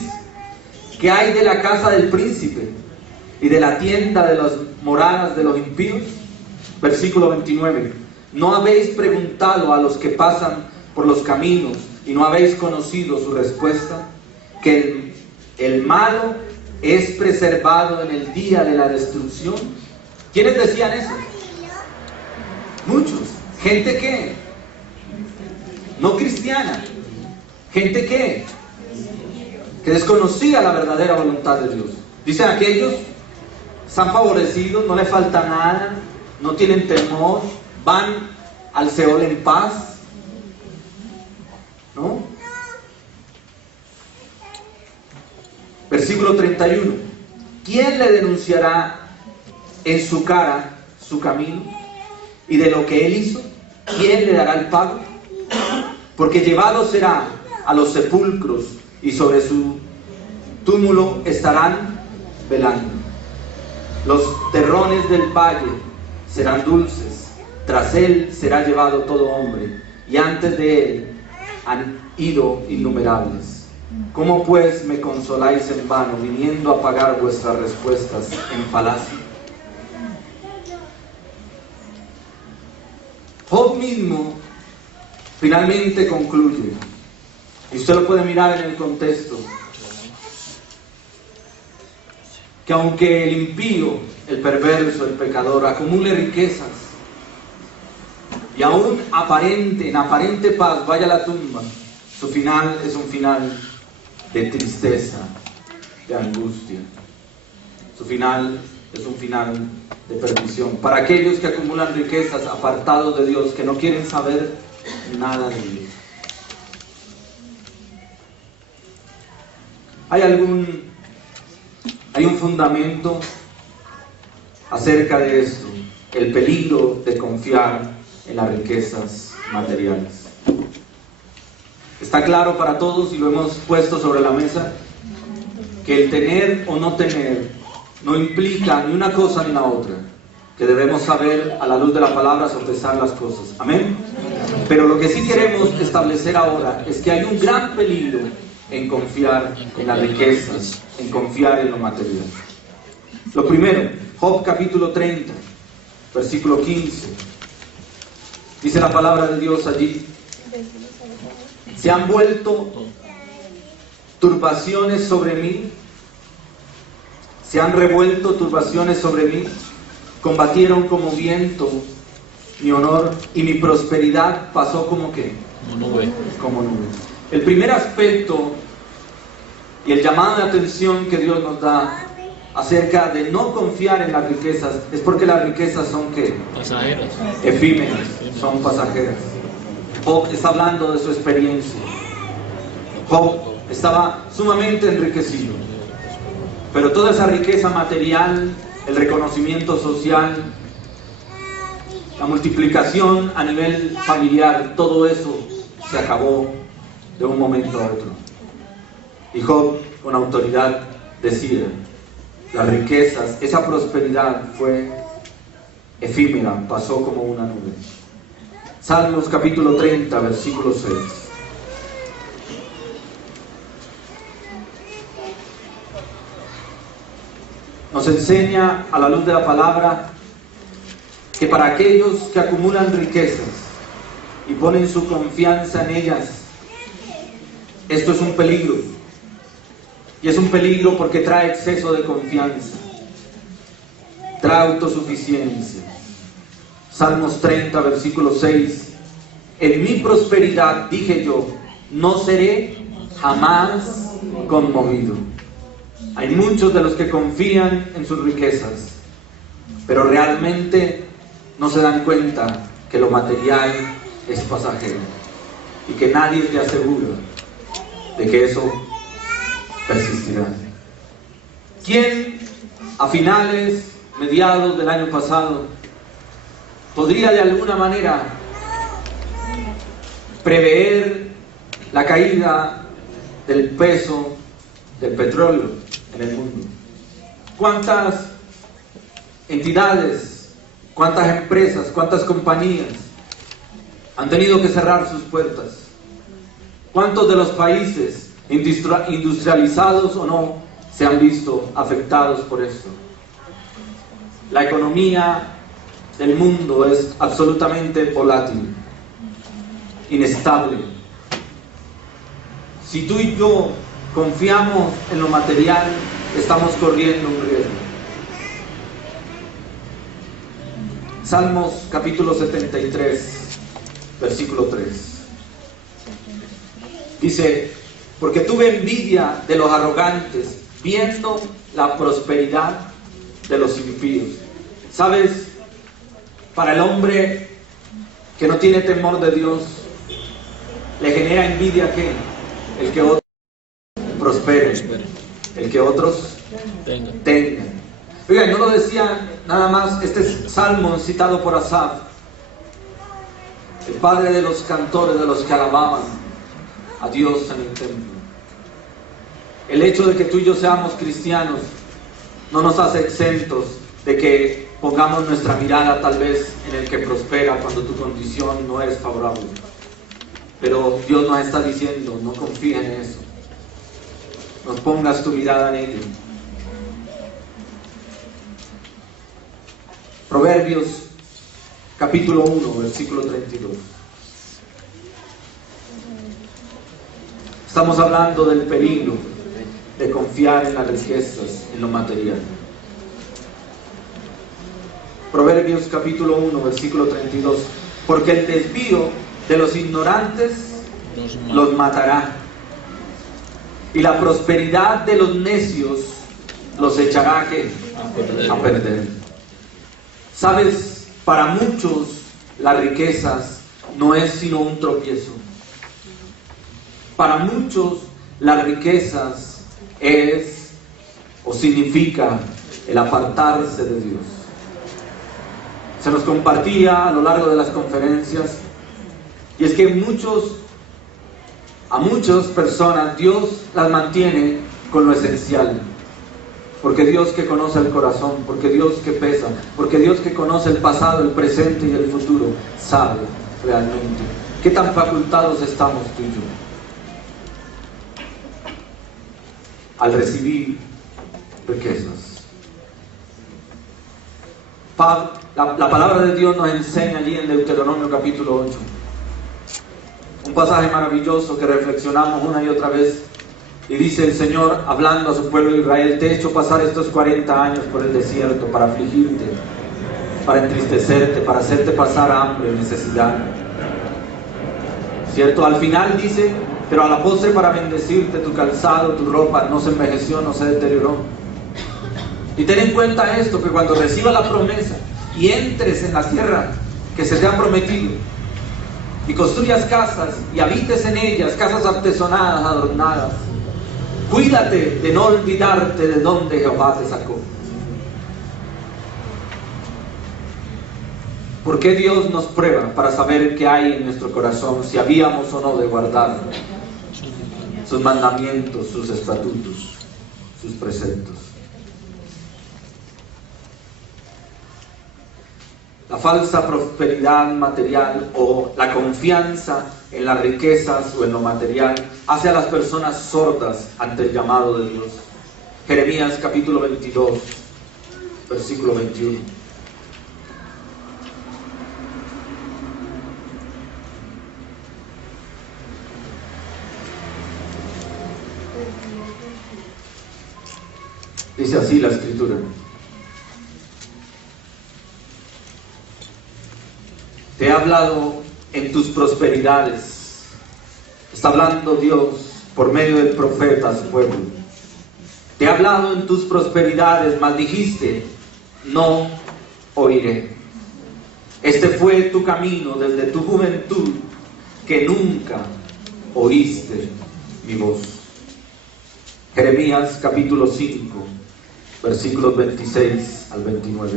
¿Qué hay de la casa del príncipe y de la tienda de las moradas de los impíos? Versículo 29. ¿No habéis preguntado a los que pasan por los caminos y no habéis conocido su respuesta? Que el malo es preservado en el día de la destrucción. ¿Quiénes decían eso? Muchos. Gente que no cristiana, gente que desconocía la verdadera voluntad de Dios. Dicen aquellos: están favorecidos, no les falta nada, no tienen temor, van al Seol en paz, ¿no? Versículo 31. ¿Quién le denunciará en su cara su camino? Y de lo que él hizo, ¿quién le dará el pago? Porque llevado será a los sepulcros y sobre su túmulo estarán velando. Los terrones del valle serán dulces, tras él será llevado todo hombre, y antes de él han ido innumerables. ¿Cómo pues me consoláis en vano, viniendo a pagar vuestras respuestas en palacio? Job mismo finalmente concluye, y usted lo puede mirar en el contexto, que aunque el impío, el perverso, el pecador acumule riquezas y aún en aparente paz vaya a la tumba, su final es un final de tristeza, de angustia. Su final es un final de perdición. Para aquellos que acumulan riquezas apartados de Dios, que no quieren saber nada de Dios. Hay un fundamento acerca de esto, el peligro de confiar en las riquezas materiales. Está claro para todos, y lo hemos puesto sobre la mesa, que el tener o no tener no implica ni una cosa ni la otra, que debemos saber a la luz de la palabra sopesar las cosas. Amén. Pero lo que sí queremos establecer ahora es que hay un gran peligro en confiar en las riquezas, en confiar en lo material. Lo primero, Job capítulo 30, versículo 15. Dice la palabra de Dios allí: se han vuelto turbaciones sobre mí, se han revuelto turbaciones sobre mí, combatieron como viento mi honor y mi prosperidad pasó como ¿qué? Como nube. Como nube. El primer aspecto y el llamado de atención que Dios nos da acerca de no confiar en las riquezas es porque las riquezas son ¿qué? Pasajeras. Efímeras, son pasajeras. Job está hablando de su experiencia. Job estaba sumamente enriquecido, pero toda esa riqueza material, el reconocimiento social, la multiplicación a nivel familiar, todo eso se acabó de un momento a otro. Y Job, con autoridad, decía: las riquezas, esa prosperidad fue efímera, pasó como una nube. Salmos capítulo 30, versículo 6. Nos enseña a la luz de la palabra que para aquellos que acumulan riquezas y ponen su confianza en ellas, esto es un peligro. Y es un peligro porque trae exceso de confianza, trae autosuficiencia. Salmos 30, versículo 6. En mi prosperidad dije yo, no seré jamás conmovido. Hay muchos de los que confían en sus riquezas, pero realmente no se dan cuenta que lo material es pasajero y que nadie te asegura de que eso persistirá. ¿Quién a finales, mediados del año pasado, podría de alguna manera prever la caída del peso del petróleo en el mundo? ¿Cuántas entidades, cuántas empresas, cuántas compañías han tenido que cerrar sus puertas? ¿Cuántos de los países industrializados o no se han visto afectados por esto? La economía del mundo es absolutamente volátil, inestable. Si tú y yo confiamos en lo material, estamos corriendo un riesgo. Salmos capítulo 73, versículo 3. Dice: porque tuve envidia de los arrogantes, viendo la prosperidad de los impíos. ¿Sabes? Para el hombre que no tiene temor de Dios, le genera envidia ¿qué? El que otros prosperen, el que otros tengan. Oigan, no lo decía nada más, este es Salmo citado por Asaf, el padre de los cantores, de los que alababan a Dios en el templo. El hecho de que tú y yo seamos cristianos no nos hace exentos de que pongamos nuestra mirada tal vez en el que prospera cuando tu condición no es favorable. Pero Dios nos está diciendo: no confíes en eso, no pongas tu mirada en ello. Proverbios capítulo 1, versículo 32. Estamos hablando del peligro de confiar en las riquezas, en lo material. Proverbios capítulo 1, versículo 32. Porque el desvío de los ignorantes los matará, y la prosperidad de los necios los echará a perder. ¿Sabes? Para muchos las riquezas no es sino un tropiezo. Para muchos las riquezas es o significa el apartarse de Dios. Se nos compartía a lo largo de las conferencias, y es que a muchas personas Dios las mantiene con lo esencial, porque Dios que conoce el corazón, porque Dios que pesa, porque Dios que conoce el pasado, el presente y el futuro, sabe realmente qué tan facultados estamos tú y yo al recibir riquezas. La palabra de Dios nos enseña allí en Deuteronomio capítulo 8, un pasaje maravilloso que reflexionamos una y otra vez, y dice el Señor hablando a su pueblo de Israel: te he hecho pasar estos 40 años por el desierto para afligirte, para entristecerte, para hacerte pasar hambre o necesidad. ¿Cierto? Al final dice, pero a la postre para bendecirte, tu calzado, tu ropa no se envejeció, no se deterioró. Y ten en cuenta esto, que cuando recibas la promesa y entres en la tierra que se te ha prometido, y construyas casas y habites en ellas, casas artesonadas, adornadas, cuídate de no olvidarte de dónde Jehová te sacó. ¿Por qué Dios nos prueba? Para saber qué hay en nuestro corazón, si habíamos o no de guardar sus mandamientos, sus estatutos, sus preceptos. La falsa prosperidad material o la confianza en las riquezas o en lo material hace a las personas sordas ante el llamado de Dios. Jeremías capítulo 22, versículo 21. Dice así la Escritura: te he hablado en tus prosperidades. Está hablando Dios por medio del profeta a su pueblo. Te he hablado en tus prosperidades, mas dijiste, no oiré. Este fue tu camino desde tu juventud, que nunca oíste mi voz. Jeremías capítulo 5, versículos 26 al 29.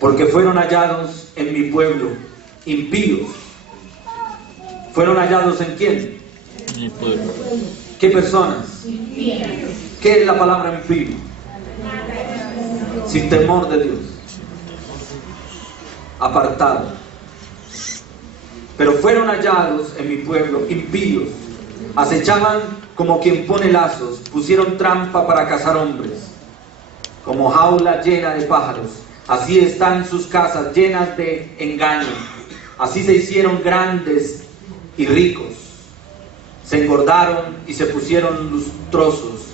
Porque fueron hallados en mi pueblo impíos. ¿Fueron hallados en quién? En mi pueblo. ¿Qué personas? ¿Qué es la palabra impío? Sin temor de Dios, apartado. Pero fueron hallados en mi pueblo impíos. Acechaban como quien pone lazos, pusieron trampa para cazar hombres, como jaula llena de pájaros. Así están sus casas llenas de engaño. Así se hicieron grandes y ricos. Se engordaron y se pusieron lustrosos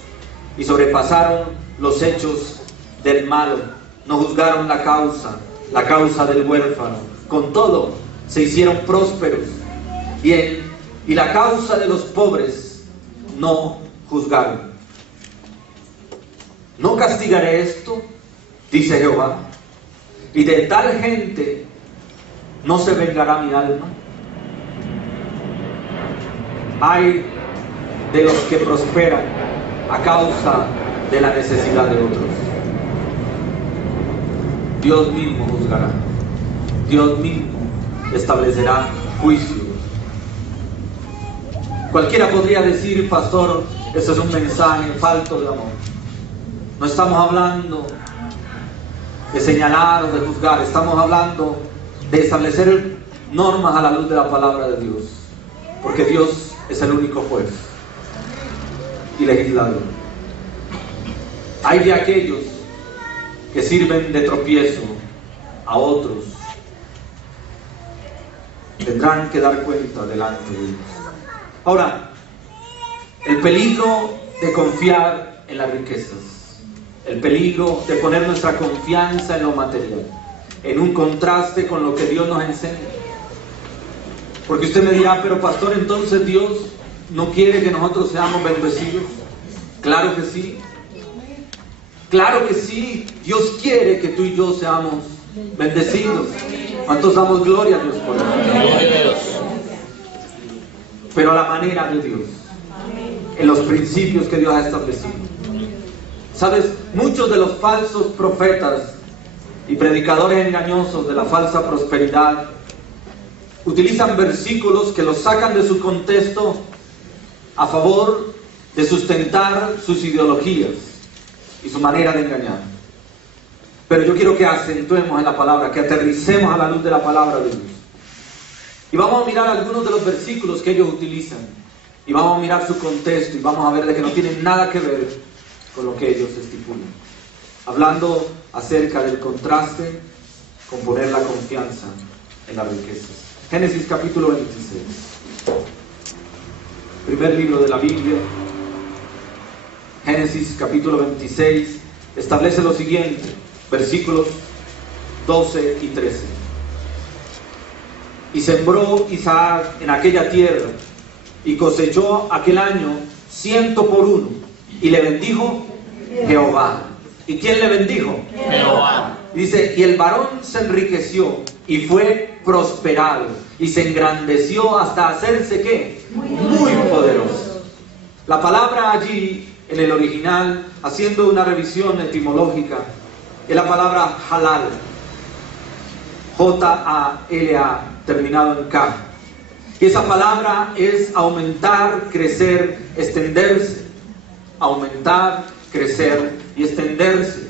y sobrepasaron los hechos del malo. No juzgaron la causa del huérfano. Con todo, se hicieron prósperos y la causa de los pobres no juzgaron. ¿No castigaré esto?, dice Jehová, y de tal gente no se vengará mi alma. Ay de los que prosperan a causa de la necesidad de otros. Dios mismo juzgará. Dios mismo establecerá juicio. Cualquiera podría decir, pastor, eso es un mensaje falto de amor. No estamos hablando de señalar o de juzgar, estamos hablando de establecer normas a la luz de la palabra de Dios, porque Dios es el único juez y legislador. Hay de aquellos que sirven de tropiezo a otros, tendrán que dar cuenta delante de Dios. Ahora, el peligro de confiar en las riquezas, el peligro de poner nuestra confianza en lo material, en un contraste con lo que Dios nos enseña. Porque usted me dirá, pero pastor, entonces Dios no quiere que nosotros seamos bendecidos. Claro que sí. Claro que sí. Dios quiere que tú y yo seamos bendecidos. ¿Cuántos damos gloria a Dios por eso? Gloria a Dios. Pero a la manera de Dios, en los principios que Dios ha establecido. ¿Sabes? Muchos de los falsos profetas y predicadores engañosos de la falsa prosperidad utilizan versículos que los sacan de su contexto a favor de sustentar sus ideologías y su manera de engañar. Pero yo quiero que acentuemos en la palabra, que aterricemos a la luz de la palabra de Dios. Y vamos a mirar algunos de los versículos que ellos utilizan. Y vamos a mirar su contexto y vamos a ver de que no tienen nada que ver con lo que ellos estipulan. Hablando acerca del contraste con poner la confianza en las riquezas. Génesis capítulo 26. Primer libro de la Biblia. Génesis capítulo 26 establece lo siguiente. versículos 12 y 13. Y sembró Isaac en aquella tierra, y cosechó aquel año 100 por 1, y le bendijo Jehová. ¿Y quién le bendijo? Jehová. Dice, y el varón se enriqueció y fue prosperado, y se engrandeció hasta hacerse ¿qué? Muy poderoso. La palabra allí, en el original, haciendo una revisión etimológica, es la palabra halal, J-A-L-A, terminado en K. Y esa palabra es aumentar, crecer, extenderse. Aumentar, crecer y extenderse.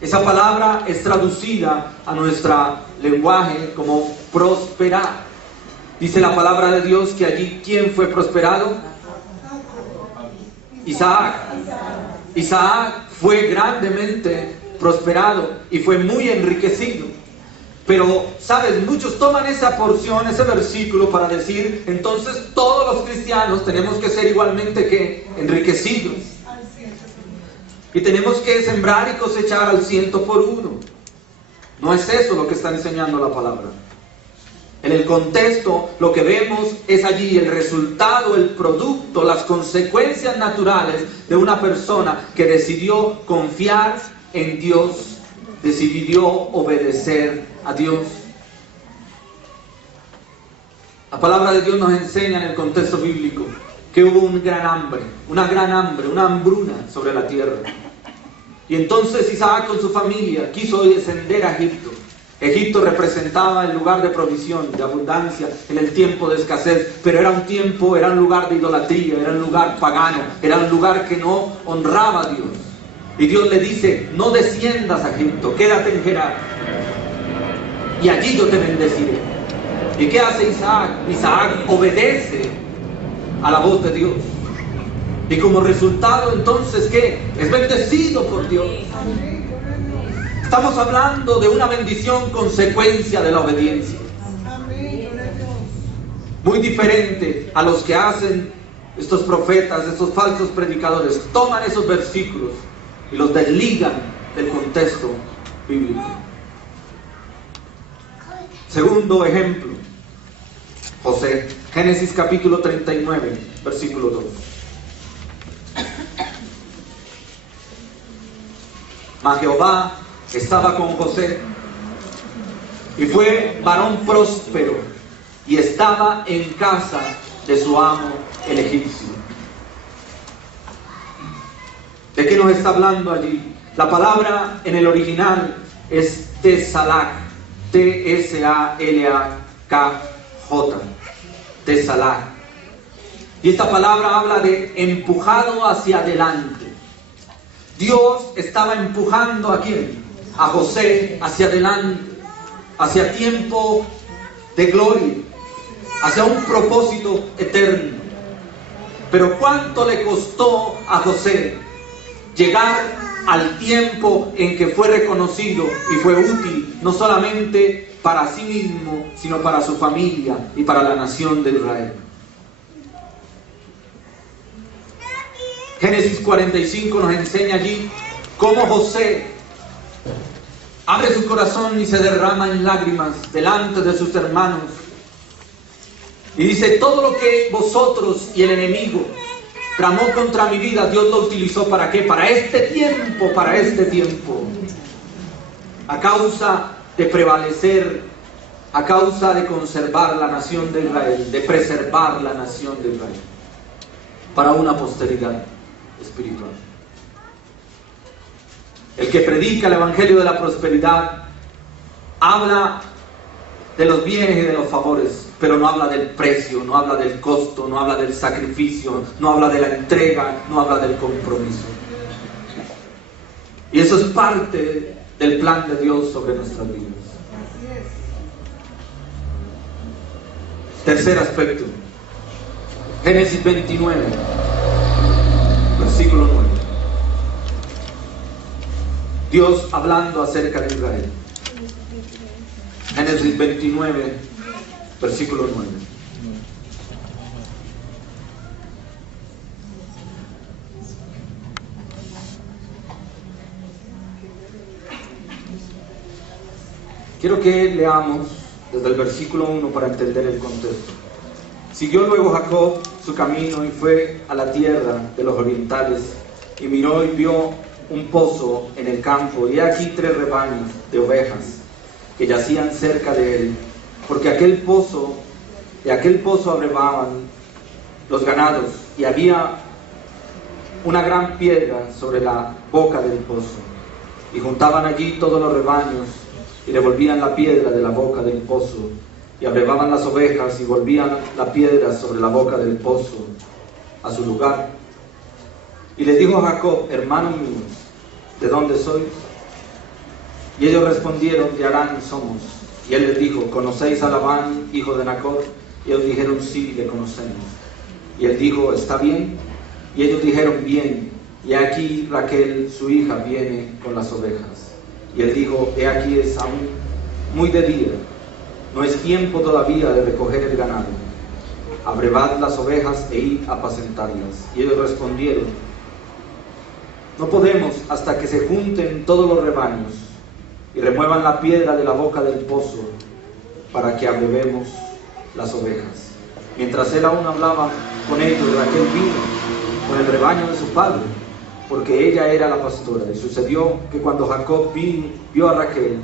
Esa palabra es traducida a nuestro lenguaje como prosperar. Dice la palabra de Dios que allí, ¿quién fue prosperado? Isaac. Isaac fue grandemente prosperado y fue muy enriquecido. Pero, ¿sabes? Muchos toman esa porción, ese versículo para decir, entonces todos los cristianos tenemos que ser igualmente ¿qué? Enriquecidos. Y tenemos que sembrar y cosechar al 100 por 1. No es eso lo que está enseñando la palabra. En el contexto, lo que vemos es allí el resultado, el producto, las consecuencias naturales de una persona que decidió confiar en Dios, decidió obedecer a Dios. La palabra de Dios nos enseña en el contexto bíblico que hubo una gran hambre, una hambruna sobre la tierra. Y entonces Isaac con su familia quiso descender a Egipto. Egipto representaba el lugar de provisión, de abundancia, en el tiempo de escasez, pero era un lugar de idolatría, era un lugar pagano, era un lugar que no honraba a Dios. Y Dios le dice, no desciendas a Egipto, quédate en Gerar, y allí yo te bendeciré. ¿Y qué hace Isaac? Isaac obedece a la voz de Dios. Y como resultado, entonces, ¿qué? Es bendecido por Dios. Estamos hablando de una bendición consecuencia de la obediencia. Muy diferente a los que hacen estos profetas, estos falsos predicadores. Toman esos versículos y los desligan del contexto bíblico. Segundo ejemplo, José. Génesis capítulo 39, versículo 2. Mas Jehová estaba con José, y fue varón próspero, y estaba en casa de su amo el egipcio. ¿De qué nos está hablando allí? La palabra en el original es Tesalak, T-S-A-L-A-K-J, Tesalak. Y esta palabra habla de empujado hacia adelante. Dios estaba empujando ¿a quién? A José hacia adelante, hacia tiempo de gloria, hacia un propósito eterno. Pero ¿cuánto le costó a José llegar al tiempo en que fue reconocido y fue útil, no solamente para sí mismo, sino para su familia y para la nación de Israel? Génesis 45 nos enseña allí cómo José abre su corazón y se derrama en lágrimas delante de sus hermanos. Y dice, todo lo que vosotros y el enemigo tramó contra mi vida, Dios lo utilizó ¿para qué? Para este tiempo, a causa de prevalecer, a causa de conservar la nación de Israel, de preservar la nación de Israel, para una posteridad espiritual. El que predica el evangelio de la prosperidad habla de los bienes y de los favores, pero no habla del precio, no habla del costo, no habla del sacrificio, no habla de la entrega, no habla del compromiso. Y eso es parte del plan de Dios sobre nuestras vidas. Tercer aspecto, Génesis 29, versículo 9. Dios hablando acerca de Israel. Génesis 29, versículo 9. Quiero que leamos desde el versículo 1 para entender el contexto. Siguió luego Jacob su camino y fue a la tierra de los orientales y miró y vio un pozo en el campo, y aquí 3 rebaños de ovejas que yacían cerca de él, porque de aquel pozo abrevaban los ganados, y había una gran piedra sobre la boca del pozo, y juntaban allí todos los rebaños, y revolvían la piedra de la boca del pozo, y abrevaban las ovejas, y volvían la piedra sobre la boca del pozo a su lugar. Y les dijo Jacob: hermanos míos, ¿de dónde sois? Y ellos respondieron: de Harán somos. Y él les dijo: ¿conocéis a Labán, hijo de Nacor? Y ellos dijeron: sí, le conocemos. Y él dijo: ¿está bien? Y ellos dijeron: bien. Y aquí Raquel, su hija, viene con las ovejas. Y él dijo: he aquí es aún muy de día, no es tiempo todavía de recoger el ganado. Abrevad las ovejas e id a apacentarlas. Y ellos respondieron: no podemos hasta que se junten todos los rebaños y remuevan la piedra de la boca del pozo para que abrevemos las ovejas. Mientras él aún hablaba con ellos, Raquel vino con el rebaño de su padre, porque ella era la pastora. Y sucedió que cuando Jacob vio a Raquel,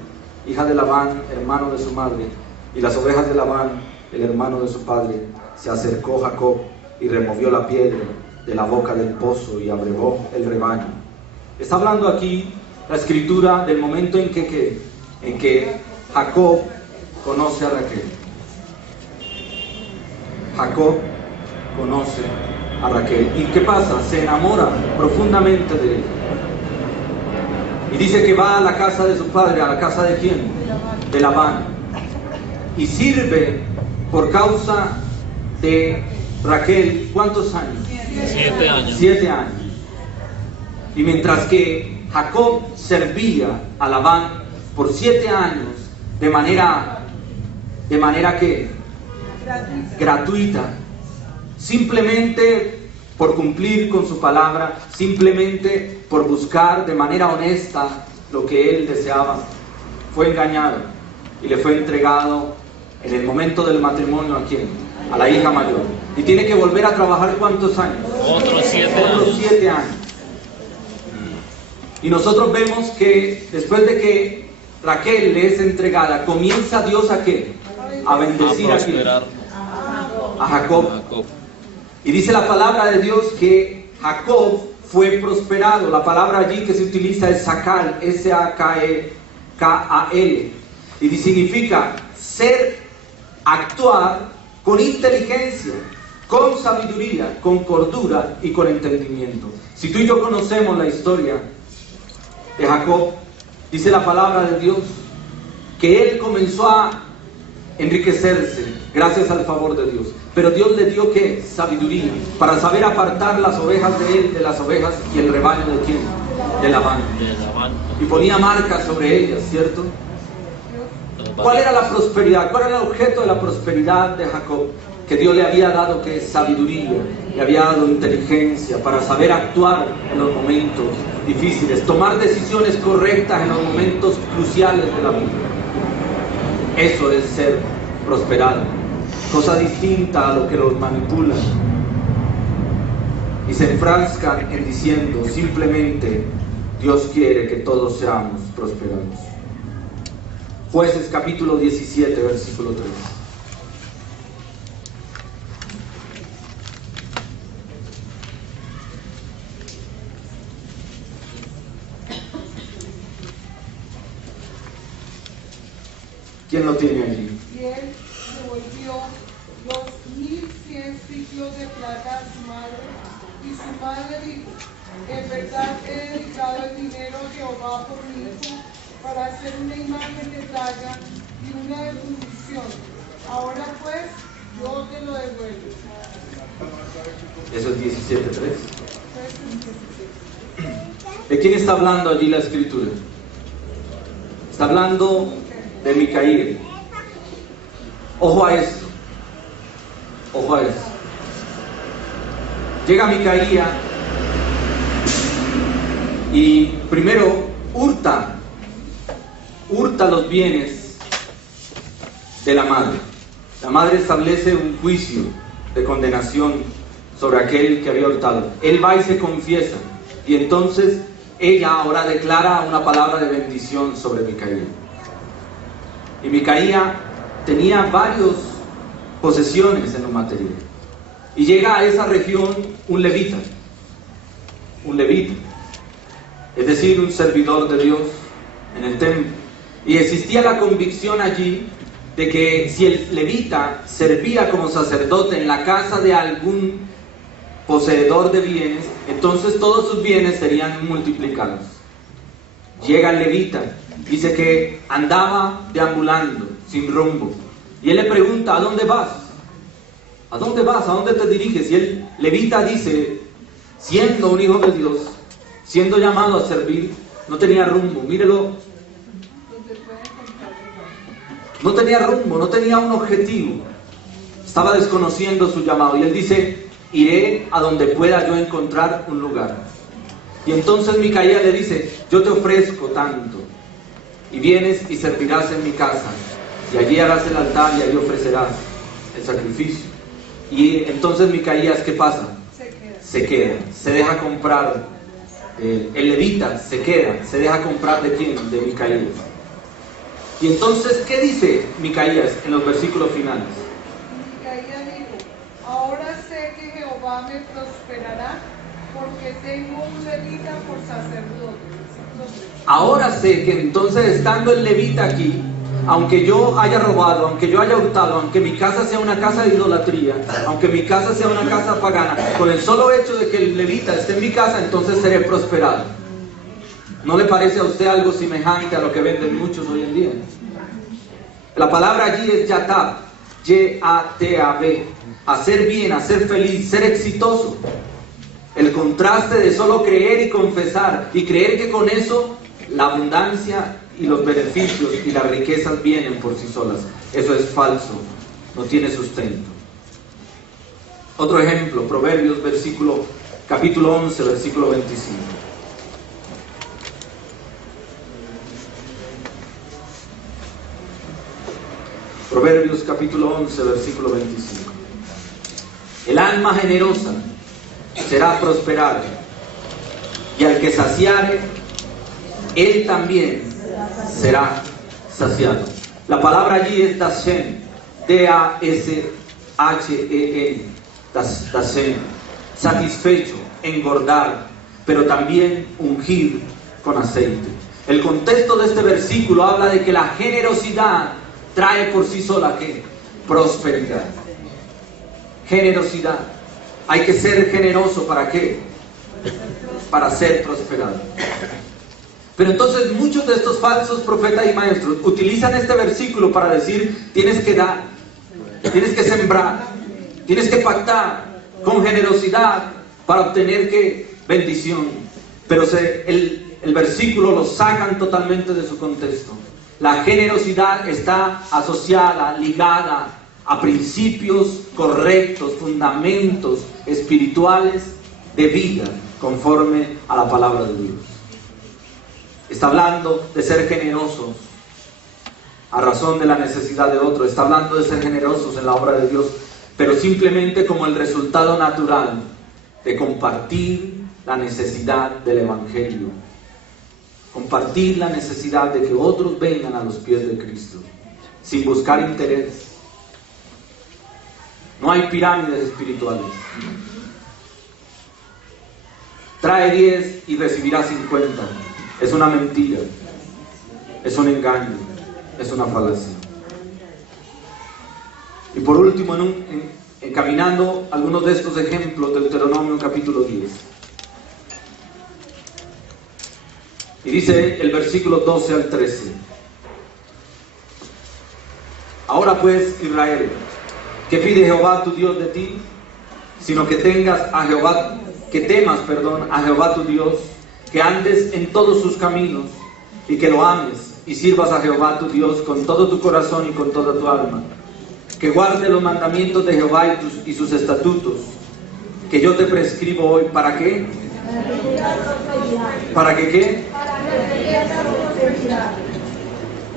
hija de Labán, hermano de su madre, y las ovejas de Labán, el hermano de su padre, se acercó Jacob y removió la piedra de la boca del pozo y abrevó el rebaño. Está hablando aquí la escritura del momento en que Jacob conoce a Raquel. Jacob conoce a Raquel. ¿Y qué pasa? Se enamora profundamente de ella. Y dice que va a la casa de su padre. ¿A la casa de quién? De Labán. Y sirve por causa de Raquel. ¿Cuántos años? 7 años. 7 años. Y mientras que Jacob servía a Labán por 7 años de manera que gratuita, simplemente por cumplir con su palabra, simplemente por buscar de manera honesta lo que él deseaba, fue engañado y le fue entregado en el momento del matrimonio. ¿A quién? A la hija mayor. Y tiene que volver a trabajar ¿cuántos años? Otros 7 Otros años. 7 años. Y nosotros vemos que después de que Raquel le es entregada, comienza Dios ¿a qué? A bendecir a quién? A Jacob. Y dice la palabra de Dios que Jacob fue prosperado. La palabra allí que se utiliza es Sakal, S-A-K-A-L. Y significa actuar con inteligencia, con sabiduría, con cordura y con entendimiento. Si tú y yo conocemos la historia de Jacob, dice la palabra de Dios que él comenzó a enriquecerse gracias al favor de Dios, pero Dios le dio ¿qué? Sabiduría para saber apartar las ovejas de él de las ovejas y el rebaño de quién, de Labán, y ponía marcas sobre ellas, ¿cierto? ¿Cuál era la prosperidad? ¿Cuál era el objeto de la prosperidad de Jacob? Que Dios le había dado ¿qué? Sabiduría, le había dado inteligencia para saber actuar en los momentos difíciles, tomar decisiones correctas en los momentos cruciales de la vida. Eso es ser prosperado, cosa distinta a lo que los manipulan y se enfrascan en diciendo simplemente Dios quiere que todos seamos prosperados. Jueces capítulo 17 versículo 3. ¿Quién lo tiene allí? Y él devolvió los 1100 ciclos de plata a su madre, y su madre dijo: en verdad he dedicado el dinero a Jehová por mi hijo para hacer una imagen de talla y una de fundición. Ahora pues yo te lo devuelvo. Eso es 17:3. ¿De quién está hablando allí la escritura? Está hablando de Micaía. Ojo a esto. Ojo a esto. Llega Micaía y primero hurta los bienes de la madre. La madre establece un juicio de condenación sobre aquel que había hurtado. Él va y se confiesa, y entonces ella ahora declara una palabra de bendición sobre Micaía. Y Micaía tenía varias posesiones en lo material. Y llega a esa región un levita, es decir, un servidor de Dios en el templo. Y existía la convicción allí de que si el levita servía como sacerdote en la casa de algún poseedor de bienes, entonces todos sus bienes serían multiplicados. Llega el levita, dice que andaba deambulando sin rumbo, y él le pregunta: ¿a dónde vas? ¿A dónde vas? ¿A dónde te diriges? Y el levita dice, siendo un hijo de Dios, siendo llamado a servir, no tenía rumbo. Mírelo, no tenía rumbo, no tenía un objetivo, estaba desconociendo su llamado. Y él dice: iré a donde pueda yo encontrar un lugar. Y entonces Micaía le dice: yo te ofrezco tanto, y vienes y servirás en mi casa, y allí harás el altar y allí ofrecerás el sacrificio. Y entonces Micaías, ¿qué pasa? Se queda, se deja comprar. El levita se queda, se deja comprar. ¿De quién? De Micaías. Y entonces, ¿qué dice Micaías en los versículos finales? Micaías dijo: ahora sé que Jehová me prosperará, porque tengo un levita por sacerdote. Ahora sé que entonces, estando el levita aquí, aunque yo haya robado, aunque yo haya hurtado, aunque mi casa sea una casa de idolatría, aunque mi casa sea una casa pagana, con el solo hecho de que el levita esté en mi casa, entonces seré prosperado. ¿No le parece a usted algo semejante a lo que venden muchos hoy en día? La palabra allí es yatab, Y-A-T-A-B, hacer bien, hacer feliz, ser exitoso. El contraste de solo creer y confesar, y creer que con eso la abundancia y los beneficios y las riquezas vienen por sí solas. Eso es falso, no tiene sustento. Otro ejemplo, Proverbios capítulo 11, versículo 25. Proverbios capítulo 11, versículo 25. El alma generosa será prosperada, y al que saciare, él también será saciado. La palabra allí es dashen, D-A-S-H-E-N, dashen, satisfecho, engordar, pero también ungir con aceite. El contexto de este versículo habla de que la generosidad trae por sí sola, ¿qué? Prosperidad. Generosidad. Hay que ser generoso, ¿para qué? Para ser prosperado. Pero entonces muchos de estos falsos profetas y maestros utilizan este versículo para decir: tienes que dar, tienes que sembrar, tienes que pactar con generosidad para obtener ¿qué? Bendición. Pero el versículo lo sacan totalmente de su contexto. La generosidad está asociada, ligada a principios correctos, fundamentos espirituales de vida, conforme a la palabra de Dios. Está hablando de ser generosos a razón de la necesidad de otro. Está hablando de ser generosos en la obra de Dios, pero simplemente como el resultado natural de compartir la necesidad del Evangelio. Compartir la necesidad de que otros vengan a los pies de Cristo, sin buscar interés. No hay pirámides espirituales. Trae 10 y recibirá 50. Es una mentira, es un engaño, es una falacia. Y por último, encaminando algunos de estos ejemplos, Deuteronomio capítulo 10. Y dice el versículo 12 al 13. Ahora pues, Israel, ¿qué pide Jehová tu Dios de ti? Sino que temas a Jehová tu Dios, que andes en todos sus caminos, y que lo ames, y sirvas a Jehová tu Dios con todo tu corazón y con toda tu alma. Que guarde los mandamientos de Jehová y sus estatutos, que yo te prescribo hoy. ¿Para qué? ¿Para que qué?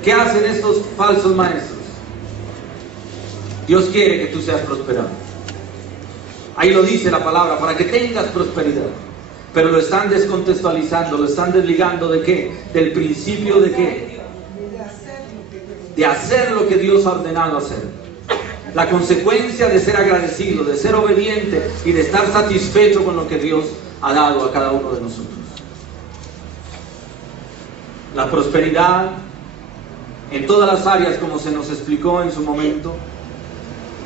¿Qué hacen estos falsos maestros? Dios quiere que tú seas prosperado. Ahí lo dice la palabra, para que tengas prosperidad. Pero lo están descontextualizando, lo están desligando ¿de qué? Del principio de qué? De hacer lo que Dios ha ordenado hacer. La consecuencia de ser agradecido, de ser obediente y de estar satisfecho con lo que Dios ha dado a cada uno de nosotros. La prosperidad en todas las áreas, como se nos explicó en su momento,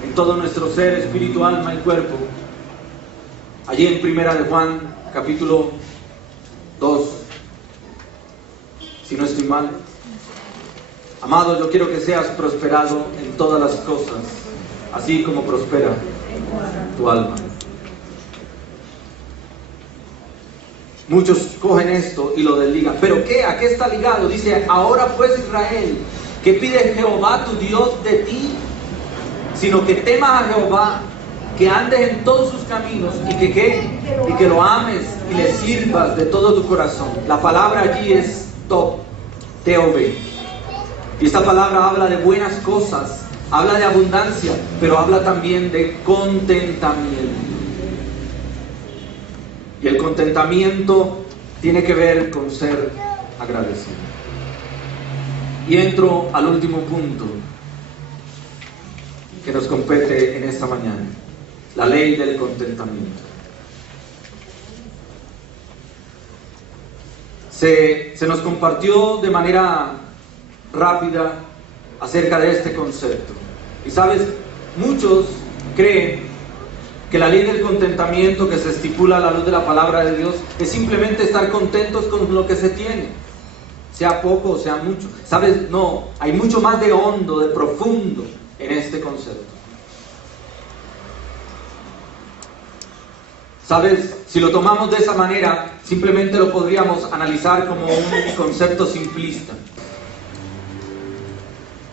en todo nuestro ser, espíritu, alma y cuerpo. Allí en Primera de Juan, capítulo 2, si no estoy mal. Amado, yo quiero que seas prosperado en todas las cosas, así como prospera tu alma. Muchos cogen esto y lo desligan. ¿Pero qué? ¿A qué está ligado? Dice, ahora pues Israel, ¿qué pide Jehová tu Dios de ti? Sino que temas a Jehová, que andes en todos sus caminos y que lo ames y le sirvas de todo tu corazón. La palabra allí es T-O-B. Y esta palabra habla de buenas cosas, habla de abundancia, pero habla también de contentamiento. Y el contentamiento tiene que ver con ser agradecido. Y entro al último punto que nos compete en esta mañana: la ley del contentamiento. Se nos compartió de manera rápida acerca de este concepto. Y sabes, muchos creen que la ley del contentamiento que se estipula a la luz de la palabra de Dios es simplemente estar contentos con lo que se tiene, sea poco o sea mucho. ¿Sabes? No, hay mucho más de hondo, de profundo en este concepto. ¿Sabes? Si lo tomamos de esa manera, simplemente lo podríamos analizar como un concepto simplista.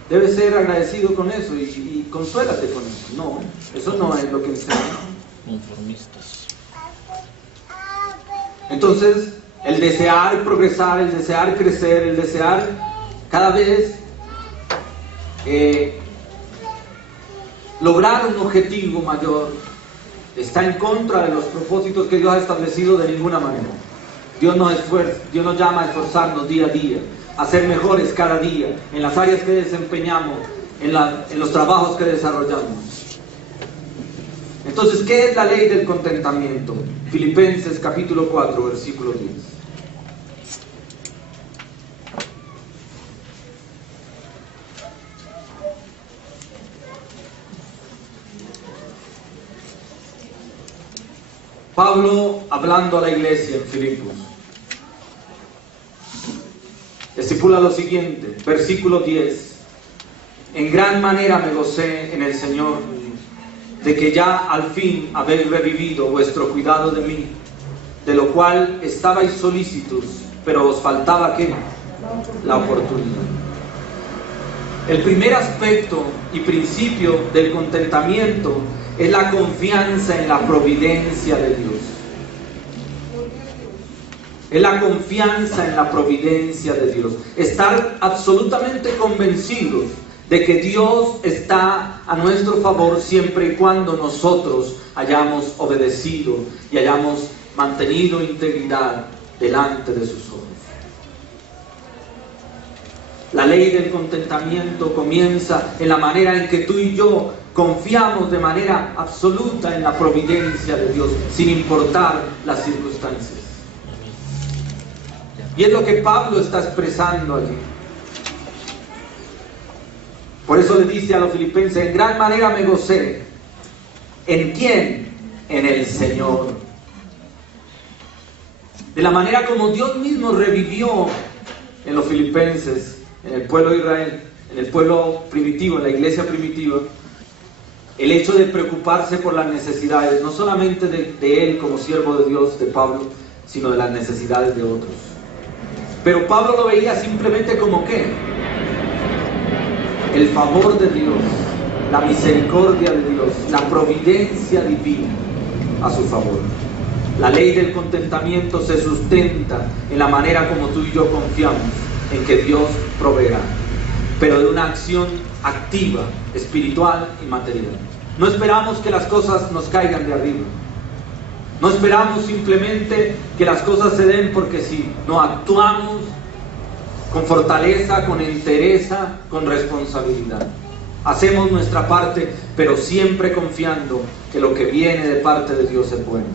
Debes ser agradecido con eso y consuélate con eso. No, eso no es lo que enseña. Conformistas. Entonces, el desear progresar, el desear crecer, el desear cada vez lograr un objetivo mayor, está en contra de los propósitos que Dios ha establecido de ninguna manera. Dios nos llama a esforzarnos día a día, a ser mejores cada día, en las áreas que desempeñamos, en los trabajos que desarrollamos. Entonces, ¿qué es la ley del contentamiento? Filipenses capítulo 4, versículo 10. Pablo hablando a la iglesia en Filipos estipula lo siguiente, versículo 10: en gran manera me gocé en el Señor de que ya al fin habéis revivido vuestro cuidado de mí, de lo cual estabais solícitos, pero os faltaba ¿qué? La oportunidad. El primer aspecto y principio del contentamiento es la confianza en la providencia de Dios. Es la confianza en la providencia de Dios. Estar absolutamente convencidos de que Dios está a nuestro favor siempre y cuando nosotros hayamos obedecido y hayamos mantenido integridad delante de sus ojos. La ley del contentamiento comienza en la manera en que tú y yo confiamos de manera absoluta en la providencia de Dios, sin importar las circunstancias. Y es lo que Pablo está expresando allí. Por eso le dice a los filipenses: en gran manera me gocé. ¿En quién? En el Señor. De la manera como Dios mismo revivió en los filipenses, en el pueblo de Israel, en el pueblo primitivo, en la iglesia primitiva, el hecho de preocuparse por las necesidades, no solamente de él como siervo de Dios, de Pablo, sino de las necesidades de otros. Pero Pablo lo veía simplemente como ¿qué? El favor de Dios, la misericordia de Dios, la providencia divina a su favor. La ley del contentamiento se sustenta en la manera como tú y yo confiamos en que Dios proveerá, pero de una acción activa, espiritual y material. No esperamos que las cosas nos caigan de arriba. No esperamos simplemente que las cosas se den porque sí. No, actuamos con fortaleza, con entereza, con responsabilidad. Hacemos nuestra parte, pero siempre confiando que lo que viene de parte de Dios es bueno.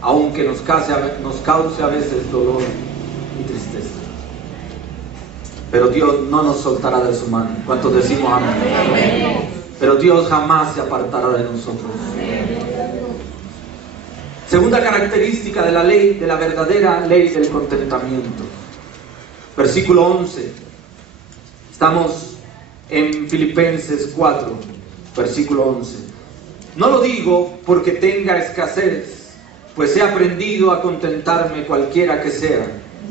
Aunque nos cause a veces dolor y tristeza. Pero Dios no nos soltará de su mano. ¿Cuántos decimos amén? Pero Dios jamás se apartará de nosotros. Segunda característica de la ley, de la verdadera ley del contentamiento. Versículo 11. Estamos en Filipenses 4, versículo 11. No lo digo porque tenga escasez, pues he aprendido a contentarme cualquiera que sea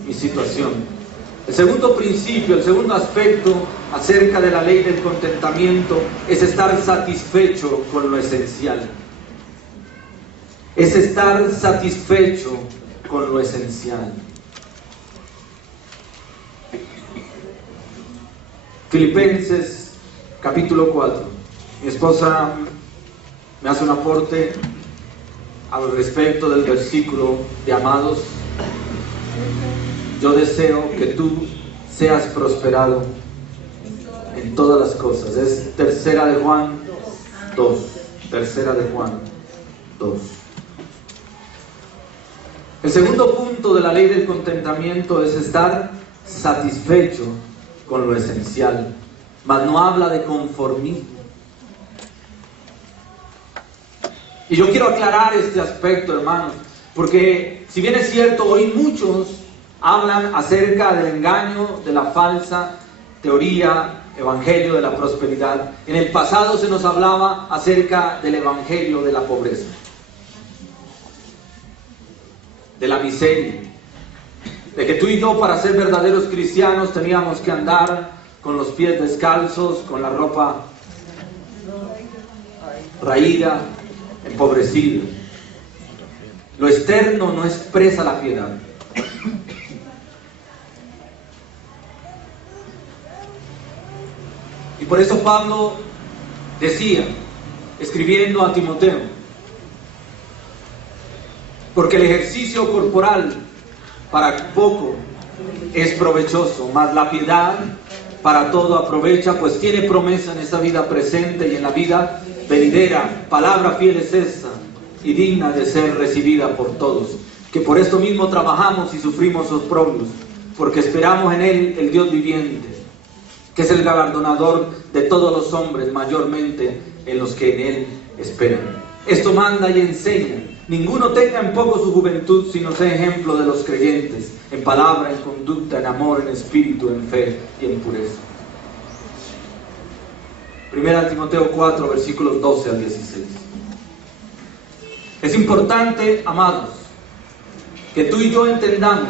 mi situación. El segundo principio, el segundo aspecto acerca de la ley del contentamiento es estar satisfecho con lo esencial. Es estar satisfecho con lo esencial. Filipenses capítulo 4. Mi esposa me hace un aporte al respecto del versículo de amados. Yo deseo que tú seas prosperado en todas las cosas. Es tercera de Juan 2. Tercera de Juan 2. El segundo punto de la ley del contentamiento es estar satisfecho con lo esencial, mas no habla de conformismo. Y yo quiero aclarar este aspecto, hermanos, porque si bien es cierto, hoy muchos hablan acerca del engaño, de la falsa teoría, evangelio de la prosperidad. En el pasado se nos hablaba acerca del evangelio de la pobreza, de la miseria, de que tú y yo, para ser verdaderos cristianos, teníamos que andar con los pies descalzos, con la ropa raída, empobrecida. Lo externo no expresa la piedad. Y por eso Pablo decía, escribiendo a Timoteo, porque el ejercicio corporal para poco es provechoso, mas la piedad para todo aprovecha, pues tiene promesa en esa vida presente y en la vida venidera. Palabra fiel es esta y digna de ser recibida por todos, que por esto mismo trabajamos y sufrimos oprobios, porque esperamos en Él, el Dios viviente, que es el galardonador de todos los hombres, mayormente en los que en Él esperan. Esto manda y enseña: ninguno tenga en poco su juventud, sino sea ejemplo de los creyentes, en palabra, en conducta, en amor, en espíritu, en fe y en pureza. Primera Timoteo 4, versículos 12 al 16. Es importante, amados, que tú y yo entendamos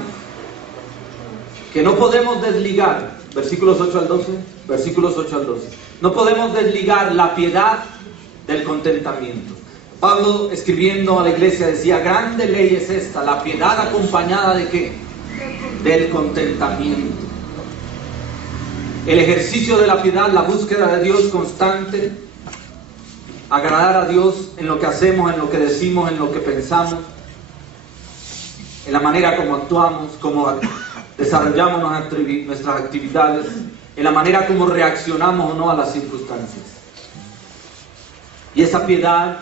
que no podemos desligar, versículos 8 al 12, versículos 8 al 12, no podemos desligar la piedad del contentamiento. Pablo, escribiendo a la iglesia, decía: grande ley es esta, la piedad acompañada ¿de qué? Del contentamiento. El ejercicio de la piedad, la búsqueda de Dios constante, agradar a Dios en lo que hacemos, en lo que decimos, en lo que pensamos, en la manera como actuamos, como desarrollamos nuestras actividades, en la manera como reaccionamos o no a las circunstancias. Y esa piedad,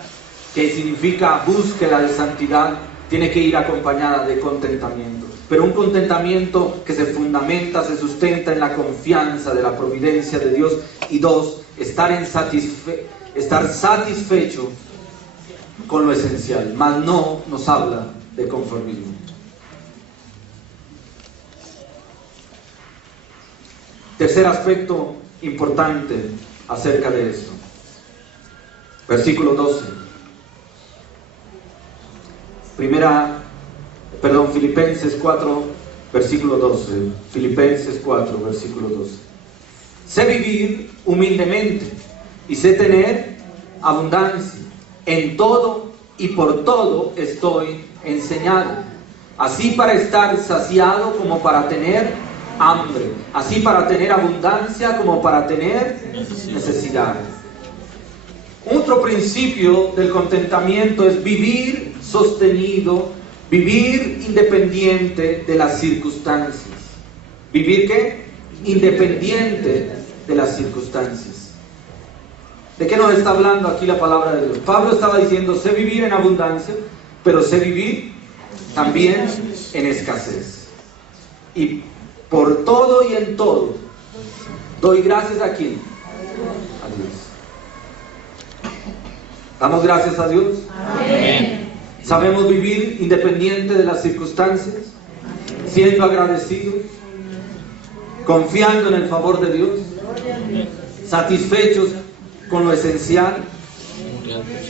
que significa búsqueda de santidad, tiene que ir acompañada de contentamiento. Pero un contentamiento que se fundamenta, se sustenta en la confianza de la providencia de Dios. Y dos, estar satisfecho con lo esencial, mas no nos habla de conformismo. Tercer aspecto importante acerca de esto. Versículo 12. Filipenses 4, versículo 12. Filipenses 4, versículo 12. Sé vivir humildemente y sé tener abundancia. En todo y por todo estoy enseñado, así para estar saciado como para tener hambre, así para tener abundancia como para tener necesidad. Otro principio del contentamiento es vivir sostenido, vivir independiente de las circunstancias. ¿Vivir qué? Independiente de las circunstancias. ¿De qué nos está hablando aquí la palabra de Dios? Pablo estaba diciendo, sé vivir en abundancia, pero sé vivir también en escasez. Y por todo y en todo, doy gracias a ¿quién? A Dios. ¿Damos gracias a Dios? Amén. ¿Sabemos vivir independiente de las circunstancias? Siendo agradecidos, confiando en el favor de Dios, satisfechos con lo esencial.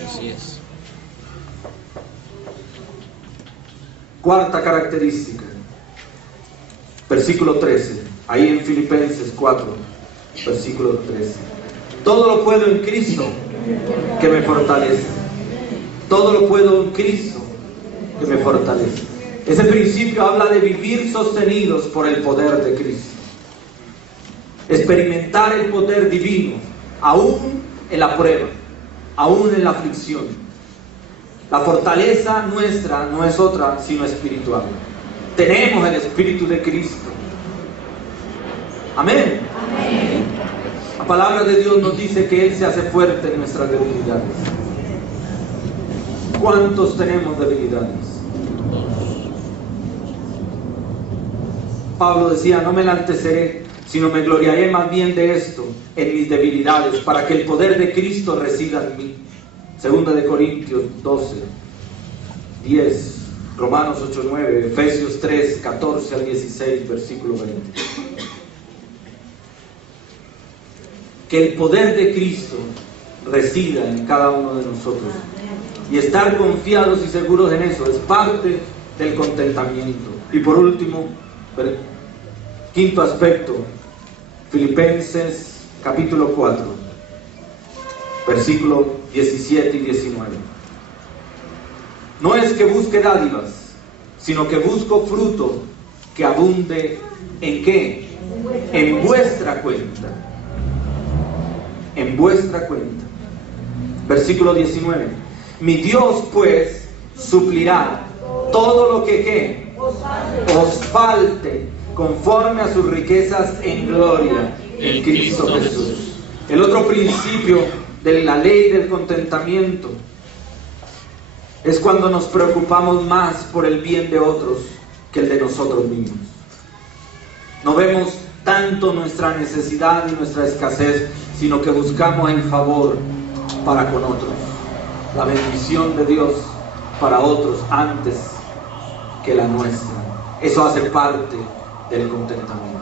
Así es. Cuarta característica, versículo 13, ahí en Filipenses 4, versículo 13. Todo lo puedo en Cristo que me fortalece. Todo lo puedo en Cristo que me fortalece. Ese principio habla de vivir sostenidos por el poder de Cristo. Experimentar el poder divino, aún en la prueba, aún en la aflicción. La fortaleza nuestra no es otra sino espiritual. Tenemos el Espíritu de Cristo. Amén. Amén. La palabra de Dios nos dice que Él se hace fuerte en nuestras debilidades. ¿Cuántos tenemos debilidades? Pablo decía, no me enalteceré, sino me gloriaré más bien de esto, en mis debilidades, para que el poder de Cristo resida en mí. Segunda de Corintios 12, 10, Romanos 8, 9, Efesios 3, 14 al 16, versículo 20. Que el poder de Cristo resida en cada uno de nosotros. Y estar confiados y seguros en eso es parte del contentamiento. Y por último, quinto aspecto, Filipenses capítulo 4, versículos 17 y 19. No es que busque dádivas, sino que busco fruto que abunde ¿en qué? En vuestra cuenta. En vuestra cuenta. Versículo 19. Mi Dios pues suplirá todo lo que ¿qué? Os falte conforme a sus riquezas en gloria en Cristo Jesús. El otro principio de la ley del contentamiento es cuando nos preocupamos más por el bien de otros que el de nosotros mismos. No vemos tanto nuestra necesidad y nuestra escasez, sino que buscamos el favor para con otros, la bendición de Dios para otros antes que la nuestra. Eso hace parte del contentamiento.